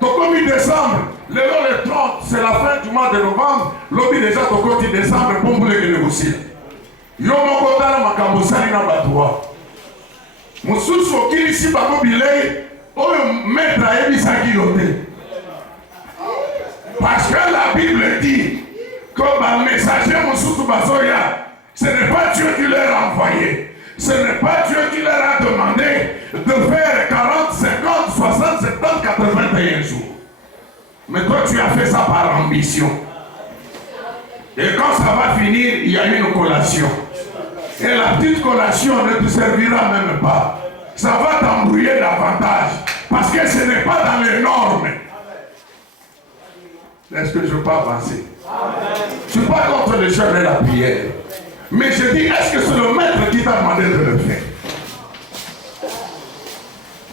Ton commis décembre, le 30, c'est la fin du mois de novembre. L'objet déjà ton côté décembre pour vous les négocier. Yomo kotala makambosani na batoua. Mosusu okilisi bango bilei oyo maître ayebisaki yo te. Parce que la Bible dit que le messager mosusu bazoya, ce n'est pas Dieu qui leur a envoyé, ce n'est pas Dieu qui leur a demandé, de faire 40, 50, 60, 70, 81 jours. Mais toi, tu as fait ça par ambition. Et quand ça va finir, il y a une collation. Et la petite collation ne te servira même pas. Ça va t'embrouiller davantage. Parce que ce n'est pas dans les normes. Est-ce que je peux avancer? Je ne suis pas contre le jeûne et la prière. Mais je dis, est-ce que c'est le maître qui t'a demandé de le faire?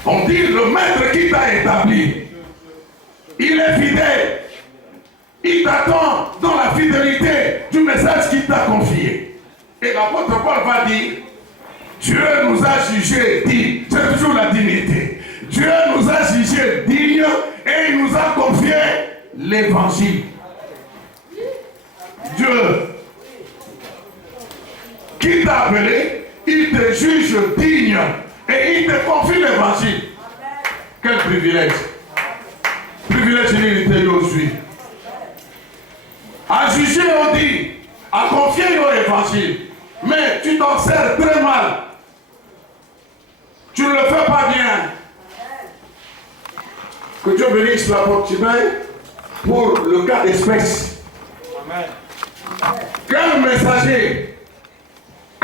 On dit le maître qui t'a établi. Il est fidèle. Il t'attend dans la fidélité du message qu'il t'a confié. Et l'apôtre Paul va dire, Dieu nous a jugés dignes. C'est toujours la dignité. Dieu nous a jugés dignes et il nous a confié l'évangile. Dieu qui t'a appelé, il te juge digne et il te confie l'évangile. Quel privilège. Privilège l'unité aujourd'hui. À juger, on dit, à confier l'évangile. Mais tu t'en sers très mal. Tu ne le fais pas bien. Que Dieu bénisse l'apôtre Tibet pour le cas d'espèce. Amen. Quel messager?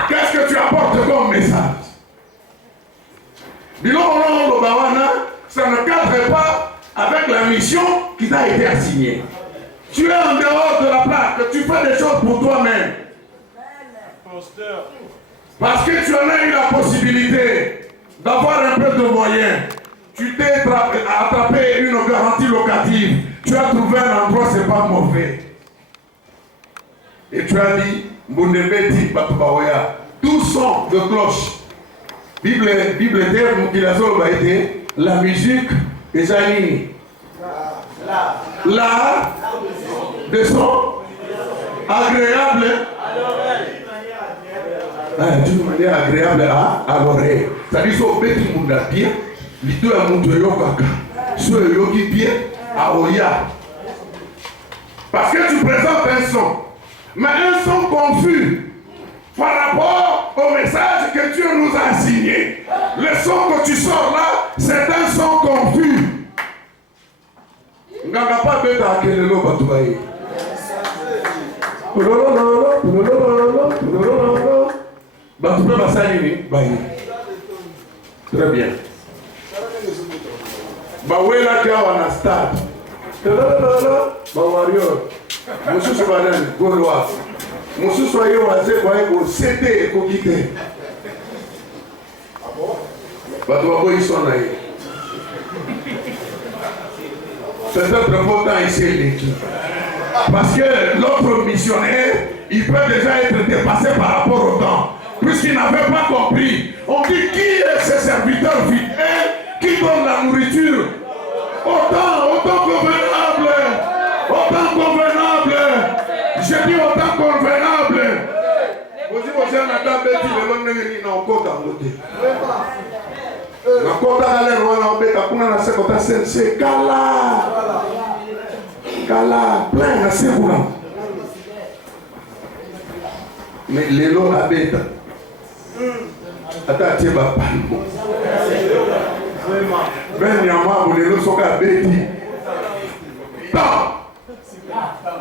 Qu'est-ce que tu apportes comme message? Ça ne cadre pas avec la mission qui t'a été assignée. Tu es en dehors de la plaque, tu fais des choses pour toi-même. Parce que tu en as eu la possibilité d'avoir un peu de moyens. Tu t'es attrapé une garantie locative. Tu as trouvé un endroit, c'est pas mauvais. Et tu as dit, tout son de cloche. Bible était la musique des animés. L'art de son agréable d'une manière agréable à l'oreille. C'est-à-dire que petit monde à pied, l'idée à mon yoga, sur le yogi pied à Oya. Parce que tu présentes un son, mais un son confus par rapport au message que Dieu nous a assigné. Le son que tu sors là, c'est un son confus. On n'a pas besoin de quel lot batouaille. Très bien. Bawela qui a un stade. Bawario. Monsieur Sobadan, Gaulois. Monsieur Soyez Oazé, au CD et Kokité. Batouabo, ils sont là. C'est notre important ici, l'équipe. Parce que l'autre missionnaire, il peut déjà être dépassé par rapport au temps. Puisqu'il n'avait pas compris. On dit qui est ce serviteur fidèle qui donne la nourriture autant convenable. Autant convenable. Je dis autant convenable. Vous dites aux gens, on a tapé le nom de côté. Na kota ale rwana obeta kuna na sekota sense kala plein na sekuna mais lelo abeta ata tie ba pano ben ya mwa lelo soka beti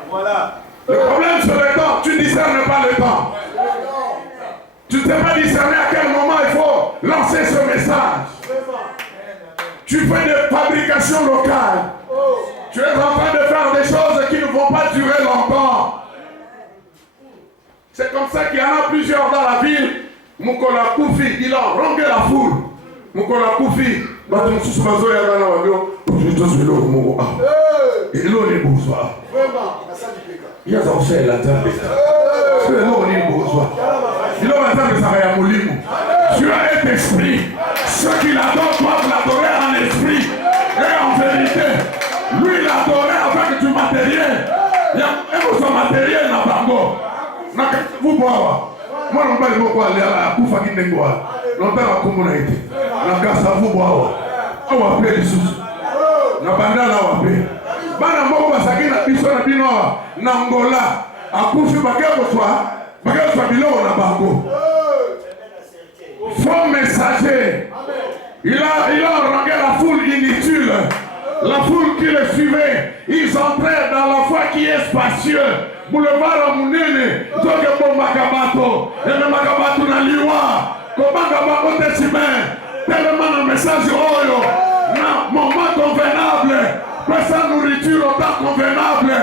voilà le problème c'est le temps. Tu discernes pas le temps. Tu ne sais pas discerner à quel moment il faut lancer ce message. Tu fais des fabrications locales. Tu es en train de faire des choses qui ne vont pas durer longtemps. C'est comme ça qu'il y en a plusieurs dans la ville. Mukola Koufi, il a rongé la foule. Mukola Koufi, Batumsus Mazo Yagana Wabio, Justus Velo Moua. Et l'eau n'est bourgeois. Il y a ça aussi la table. C'est l'eau n'est bourgeois. Il a maintenant que ça va y avoir. Tu as un esprit. Ceux qui l'adorent doivent l'adorer en esprit et en vérité. Lui, il adorait avec du matériel. Il y a un matériel dans Bango. Vous boire. Moi, je ne peux pas aller à la Koufa qui n'est pas. Longtemps à communauté. La casse à vous boire. On va appeler les sous. Na banda na wape. Bana moko basaki na biso na bino na Angola. Akufi bakeko biloko na bango. Faux messager. Il a harangué la foule inutile, la foule qui le suivait. Ils entraient dans la foi qui est spacieuse. Boulevard Amunene, Zoge Bomakabato, et le Makabato na Liwa, Komakabato Tessimen, tellement de messages oyo, na moment convenable, personne nourriture au temps convenable,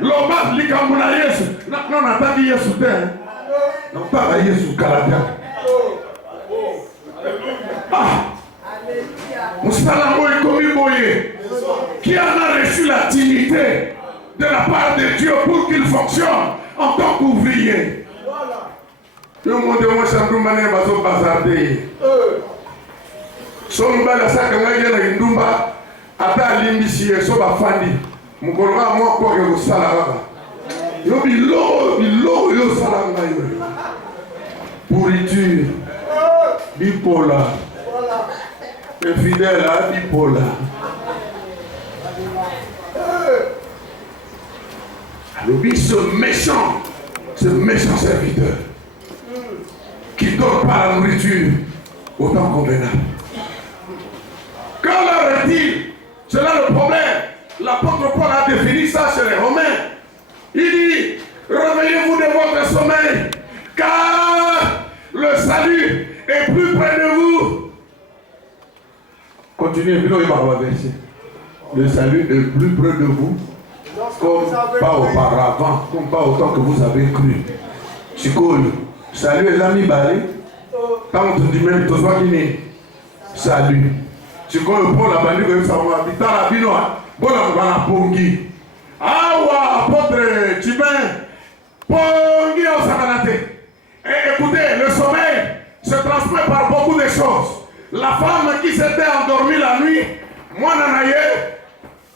l'obat likamuna Yesu, non attendez Yesu te, non pas Yesu Kaladia. Moussalambo et Komiboye, qui en a reçu la dignité de la part de Dieu pour qu'il fonctionne en tant qu'ouvrier. Tout le monde est moins chambrumane bazo bazardé. Son bala sakanga yela indumba ata limbisi so bafandi. Mukolwa mo ko ke usala baba. Yo bilo yo salanga yo. Pourriture. Bipolar. Infidèle à bipolar. Alors, ce méchant serviteur qui donne pas la nourriture au temps convenable. Quand leur est-il? C'est là le problème. L'apôtre Paul a défini ça chez les Romains. Il dit, réveillez-vous de votre sommeil, car le salut est plus près de vous. Continuez, le salut est plus près de vous. Comme pas auparavant, comme pas autant que vous avez cru. Chikoyo, salut les amis balé. Quand on dit même tout ça qui n'est. Salut. Chikoyo, pour la bandit que ça va habiter la binoa. Bon la pongi. Awa, apôtre Tibin. Pongi au sakanate. Et écoutez, le sommeil se transmet par beaucoup de choses. La femme qui s'était endormie la nuit, moi nanaye.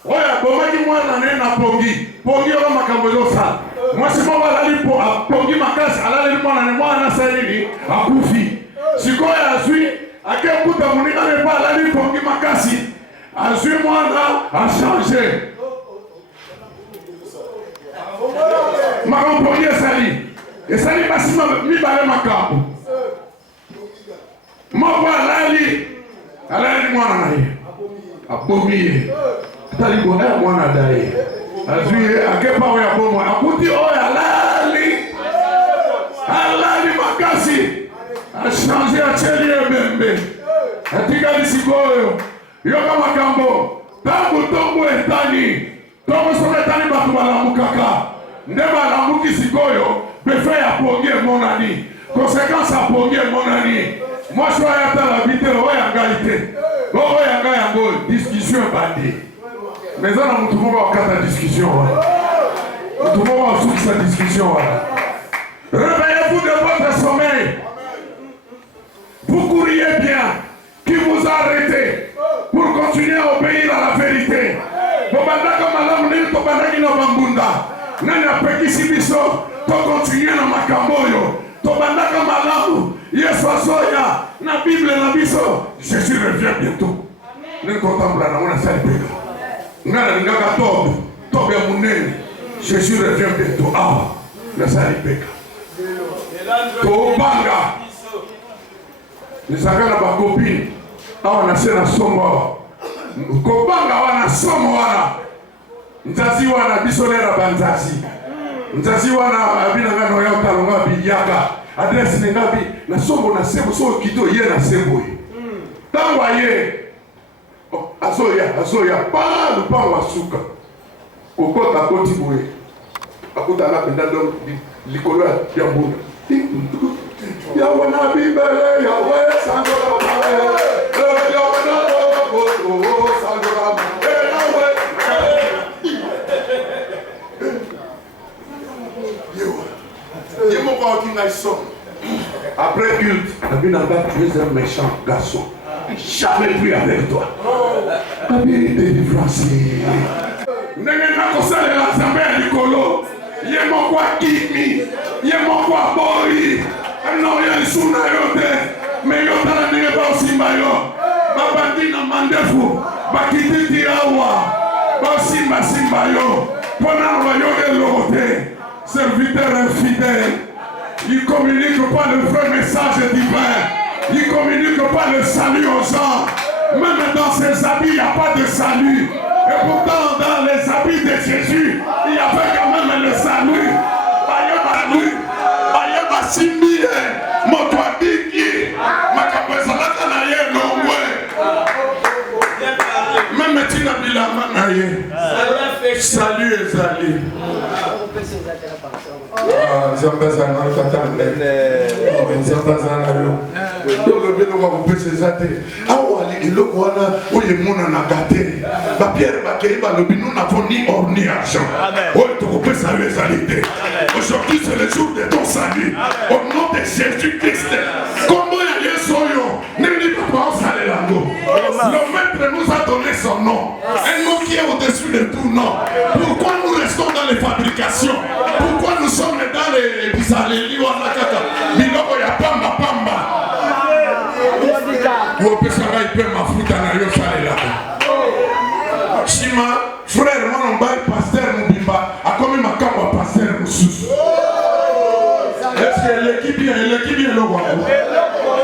Oya, bomaki mwana ne na pongi. Pongi ola makambo sa. Moi si mo balali po pongi makasi alali mwana salini akufi. Sikoya azui akekuta muninga ne pa alali pongi makasi. Azui mwana a changé. Makambo pongi esali. Esali basima mi bale makambo. Mo alali mwana na ye. Abomi. Talibo mwana dai. Azui akepa oya bomo. Akuti oya alali makasi. A changé a cheli bembe. Atika disikoyo. Yoka makambo. Tangu tongo etani. Tongo soka etani batu balamukaka. Ndeba lamuki sikoyo. Befe ya pongie monani. Conséquence à pongie monani. Moi je suis à la vitesse. Oya ngalité. Oya ngayango. Discussion bandée. Mais on a tout le monde à la discussion. Tout le monde a sa discussion. Réveillez-vous de votre sommeil. Vous courriez bien. Qui vous a arrêté pour continuer à obéir à la vérité. Bobandaka malamu ni tobandaki na bambunda. Nani apekisi biso to continuer na makamboyo. Tobandaka malamu. Yesu asoya na Bible na biso. Jésus revient bientôt. Nous contemplons na salipeka. Jésus revient bientôt. Ah, le salipeka. Tobanga. Nisaka na bakopine. Awa na sena somo. Kobanga wana somo wana. Nzazi wana bisonera banzazi. Nzazi wana abina ngano ya talonga biyaka. Adresse ni ngabi na somo na sebo so kito ye na sebo. Tangwa ye. Azoya, pas le pan wa suka. Kokota koti boye. Akuta na penda donc likolo ya mbuna. Ya wana bibele ya we sangora male. Ya wana go sangora male. Yo mon pas qui n'a son. Après culte, Abinanga tu es un méchant garçon. Jamais plus avec toi. Abiri délivrance. Nenga kosale la zambe ya likolo. Ye moko akimi. Ye moko abori. Non ya isuna yote. Me yotala nenge ba osimba yo. Babandi na mandefu. Bakititi awa. Ba simba yo. Pona royo elote. Serviteur infidèle. Il communique pas le vrai message divin. Il ne communique pas le salut aux gens. Même dans ses habits, il n'y a pas de salut. Et pourtant, dans les habits de Jésus, il y avait quand même le salut. Même Tina Bilama, salut Ezali. Aujourd'hui c'est le jour de ton salut. Au nom de Jésus-Christ. Comment il y a soyo? Le maître nous a donné son nom. Un nom qui est au-dessus de tout nom. Pourquoi nous restons dans les fabrications? Pourquoi nous sommes dans les bisaléli ou anakaka? Biloko ya pamba pamba. Wopesanga ipe mafuta na yo salela. Shima, frère, moi on bail pasteur Mubimba, a comme makambo pasteur Mususu. Est-ce que l'équipe est là?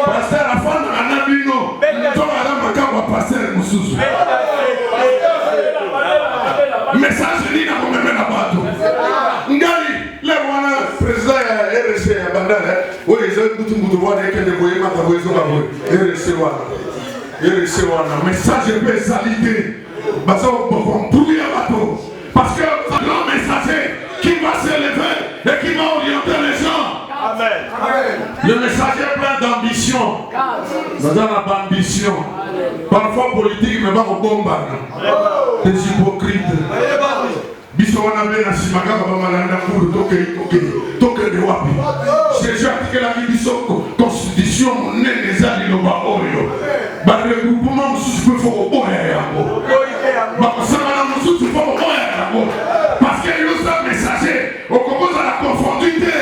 Pasteur Afan Anabino, toi à makambo pasteur Mususu. Message ni na komeme na bato. Ngali le wana président ya RC ya bandala. Oye zo mutu wana ekende boye mata boye zo babo. RC wana message pe salité. Baso pour ya bato. Parce que c'est grand messager qui va s'élever et qui va orienter les gens. Amen. Le messager est plein d'ambition. Nous avons ambition. Parfois politique, mais pas au combat. Des hypocrites. Biso wana bena simaka ba malanda kuru toke de wapi. Jésus a dit que la constitution monene ezali loba oyo. Ba regroupement mususu faut oboya yango. Ba kosama na mususu faut oboya yango. Parce que yo sa messager au Congo ça la confondité.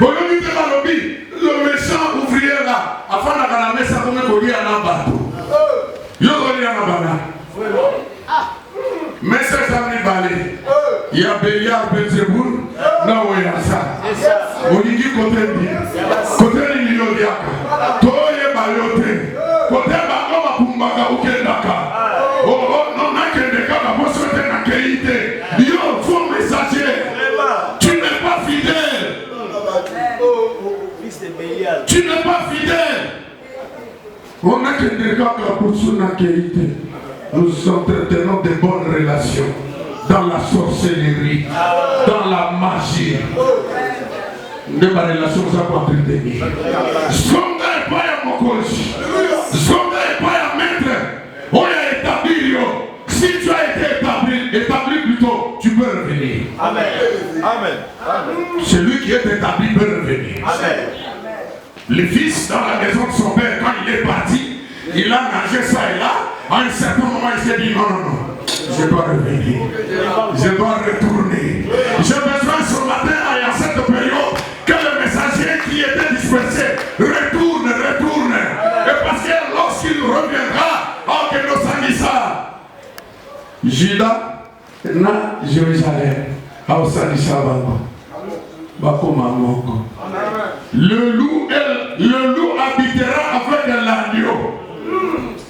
Boyoni te balobi le méchant ouvrier là afin na kana mesa comme ko dia na bato. Yo ko dia na bana. Mais c'est jamais balé. Il y a Béliard, Belzéboul, là où il y a ça. On dit côté bien. Côté l'Iliodiaka. Toye Bayote. Côté Bakoma Pumbaka ou Kendaka. Oh, non, n'a que des cas, la poste n'a qualité. Yo, faux messager. Tu n'es pas fidèle. Tu n'es pas fidèle. On n'a que des cas, la poste n'a qualité. Nous entretenons de bonnes relations dans la sorcellerie, dans la magie. De ma relation, ça peut entretenir. Zonda et pas à mon coach. Zonda et pas à maître. On a établi. Si tu as été établi plutôt, tu peux revenir. Amen. Amen. Celui qui est établi peut revenir. Amen. Le fils dans la maison de son père, quand il est parti, il a nagé ça et là. À un certain moment, il s'est dit non, je dois revenir, je dois retourner. J'ai besoin ce matin, à cette période, que le messager qui était dispersé retourne. Et parce que lorsqu'il reviendra, oh que nous sanissa. Judas, na Jérusalem, à Osanissa Bakoma Moko. Le loup habitera avec l'agneau.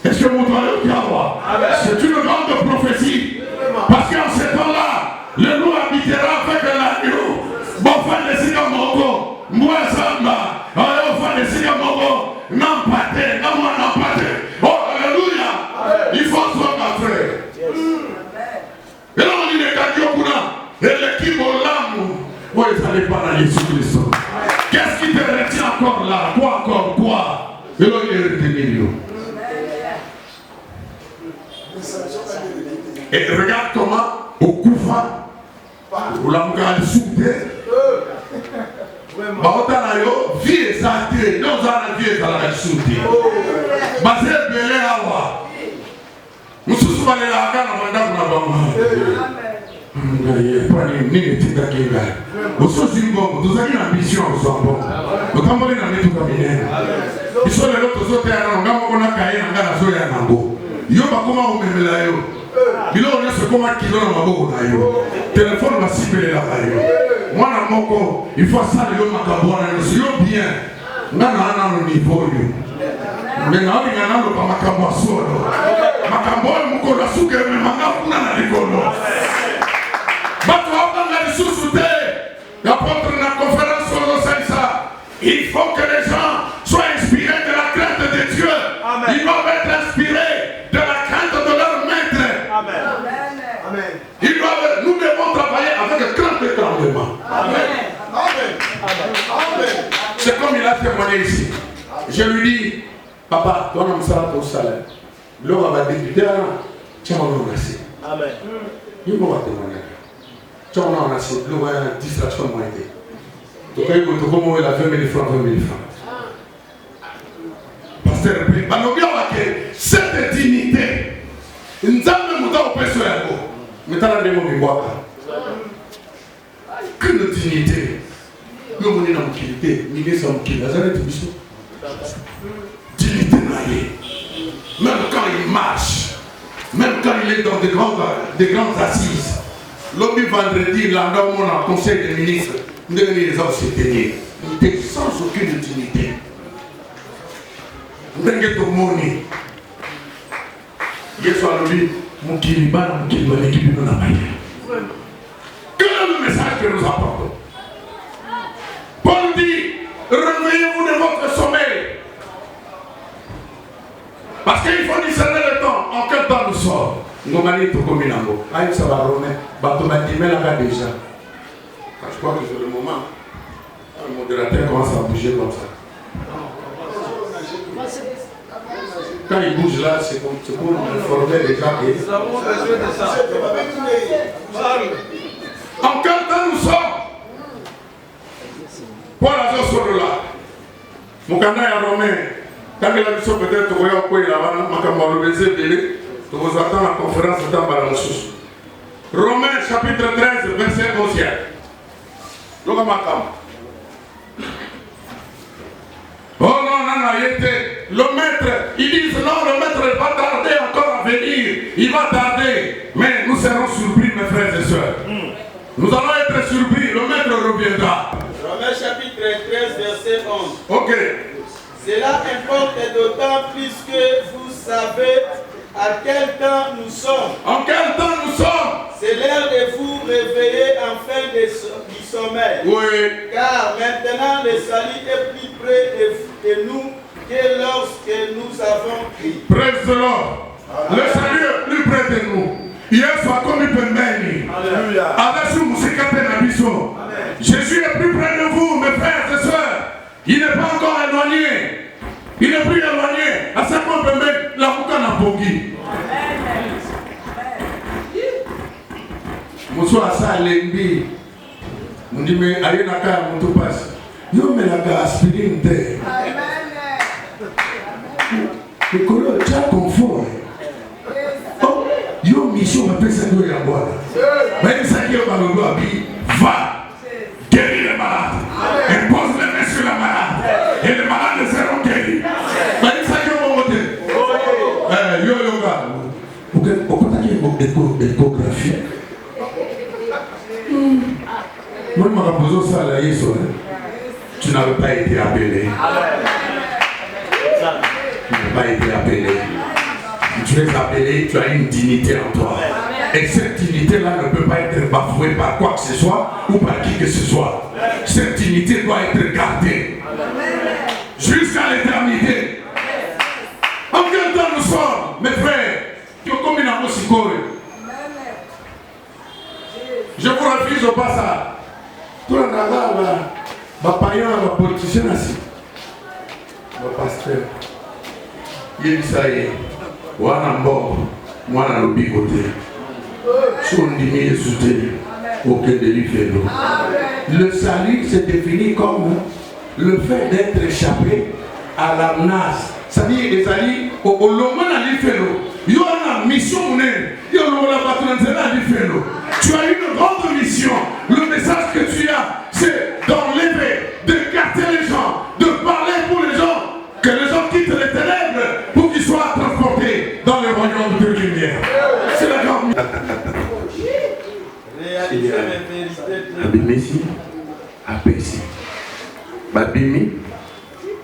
Est-ce que vous doyez bien voir? C'est une grande prophétie. Parce qu'en ce temps-là, le loup habitera avec l'agneau. Bon, fan de Siga Moko, moi Zamba, alors fan de Siga Moko, non pâté, non moi non pâté. Oh, alléluia! Il faut se frère. Et là, on dit les gars et l'équipe au lame. Oui, ça n'est pas dans Jésus-Christ. Qu'est-ce qui te retient encore là? Quoi encore? Quoi? Et là, il est retenu. Et regarde comment au Koufa, où la mouga est soudée, Baotanayo, vie est saté, nous allons vie est à la soudée. Basé belé awa. Nous sommes allés là, quand on a mandé nous sommes nous avons une ambition, nous sommes bons. Nous sommes allés dans les tout cabinets. Ils sont les autres autres, on a caillé dans la zone à Nambo. Yo bakoma omemela yo. Bilo on se comment kilo na maboko na yo. Téléphone va sipeler la yo. Mwana moko, il faut ça yo makabona yo bien. Ngana ana no niveau yo. Mais non, il y a pas makambo solo. Makambo mukolo suke me manga kuna na likolo. Bato abanga lisusuté. L'apôtre dans la conférence sur le Saïsa. Il faut que les gens soient inspirés de la crainte de Dieu. Amen. Ils doivent être inspirés de la crainte de leur maître. Amen. Amen. Nous devons travailler avec crainte et tremblement. Amen. Amen. Amen. C'est comme il a témoigné ici. Je lui dis, papa, toi, on sera au salaire. L'homme va débuter, tiens, on a assez. Amen. Il va témoigner. Tiens, on a assez. L'homme a une distraction moins été. Donc, il faut que la 20 000 francs, 20 000 francs. Pasteur, cette dignité, nous avons au péché. Mais t'as la démon qui boit. Que de dignité. Nous avons une dignité. Nous avons une dignité. Dignité naïe. Même quand il marche, même quand il est dans des grandes assises. L'autre vendredi, il a donné un conseil des ministres. Nous avons les hommes se tenir. Sans aucune dignité. Nous avons tout le monde. Quel est le message que nous apportons? Paul dit, réveillez-vous de votre sommeil. Parce qu'il faut discerner le temps. En quel temps nous sommes? Nous allons tout comme il en a. Ça va remettre. Déjà. Je crois que c'est le moment. Le modérateur commence à bouger comme ça. Quand il bouge là, c'est pour informer les gens. Nous avons besoin de ça. En quel temps nous sommes? Paul a dit sur là. Mon canard est romain. Quand il a dit peut-être que vous avez quoi il a vous attend la conférence de Tambaramoussous. Romains chapitre 13, verset 11. Oh non, non, il était. Le maître, ils disent non, le maître va tarder encore à venir. Il va tarder. Mais nous serons surpris, mes frères et sœurs. Nous allons être surpris. Le maître reviendra. Romains chapitre 13, verset 11. Ok. Cela importe d'autant plus que vous savez à quel temps nous sommes. En quel temps nous sommes? C'est l'heure de vous réveiller enfin du sommeil. Oui. Car maintenant le salut est plus près de nous que lorsque nous avons crié. Praise the Lord. Le salut est plus près de nous. Hier soir comme il peut mener. Alléluia. Jésus est plus près de vous, mes frères et sœurs. Il n'est pas encore éloigné. Il n'est plus éloigné. À ce qu'on peut mettre la boucle en Bogi. Monsieur Assa Lembi. On dit, mais allez dans la carte, on te passe. Yo, mais la aspirine. Le colon, tu as confort. Oh, yo, mission, on appelle ça de la boîte. Même ça qui est dans le doigt, va. Guéris les malades. Et pose les mains sur la malade. Et les malades seront guéris. Même ça qui est au côté. Yo, gars. Pourquoi tu as une échographie? Moi, je m'en posé ça à la Yeso. Tu n'avais pas été appelé. Tu n'as pas été appelé. Tu es appelé, tu as une dignité en toi. Et cette dignité-là ne peut pas être bafouée par quoi que ce soit ou par qui que ce soit. Cette dignité doit être gardée jusqu'à l'éternité. En quel temps nous sommes, mes frères? Je vous refuse au passage. Tout le monde va païen, va politicien ainsi. Le pasteur. Il dit ça y est. Wana mbo, mwana lobi côté. Son dimi est soutenu. Aucun délit fait l'eau. Le salut se définit comme le fait d'être échappé à la menace. C'est-à-dire, les alliés, au long de fait l'eau. Il y a une mission, il y a tu as une grande mission. Le message que tu as, c'est d'enlever, d'écarter les gens, de parler pour les gens, que les gens quittent les ténèbres pour qu'ils soient transportés dans le royaume de lumière. C'est la grande mission. Abimesi, Babimi,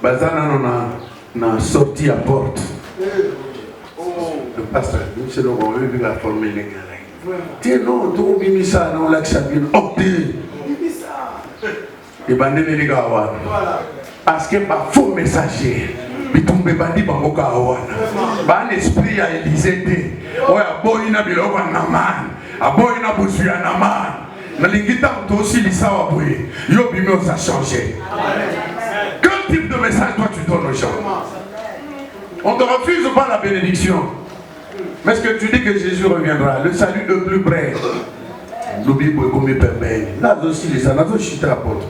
Bazana Nona, na sortie à porte. Le pasteur, c'est le moment où il a formé les gars. Tiens, non, tu as mis ça dans l'accent. Oh, et bandé les gars, parce que par faux messager, il tombe bandit bangoka awana. Ban esprit à Élysée. Ouais, aboy na bilova naman, aboy na busuya naman. Na lingita to aussi lisawa boye. Yo bimé ça changé. Quel type de message toi tu donnes aux gens? On te refuse pas la bénédiction. Mais est-ce que tu dis que Jésus reviendra? Le salut le plus près. L'oubli pour comme permet. Là aussi les anazos chita apôtre.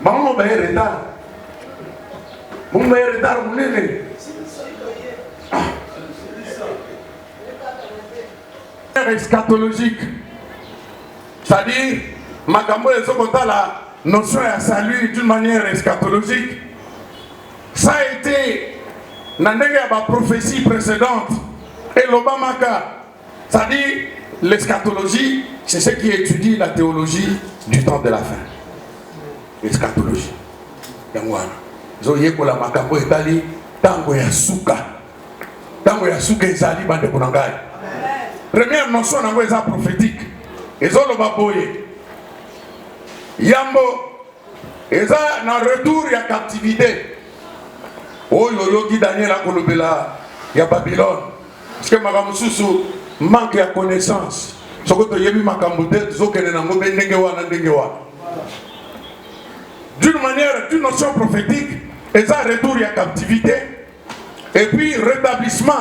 Maman va y retard. Mon meilleur retard mon nez. Eschatologique. C'est-à-dire, Makambo et Zokota la notion à salut d'une manière eschatologique. Ça a été dans la prophétie précédente. Et l'Obamaka, c'est-à-dire l'eschatologie, c'est ce qui étudie la théologie du temps de la fin. L'eschatologie. Zoye kola makambo etali tango ya suka. Tango ya suka ezali bande kunangai. Première notion nango eza prophétique. Ezolo baboye. Yambo eza na retour ya captivité. Oyo yoki Daniel akolobela ya Babylone. Parce que makambo susu manque ya connaissance. Sokoto yebi makambo te zokene nango be ndenge wana ndenge wana. D'une manière, d'une notion prophétique, et ça retour à captivité, et puis rétablissement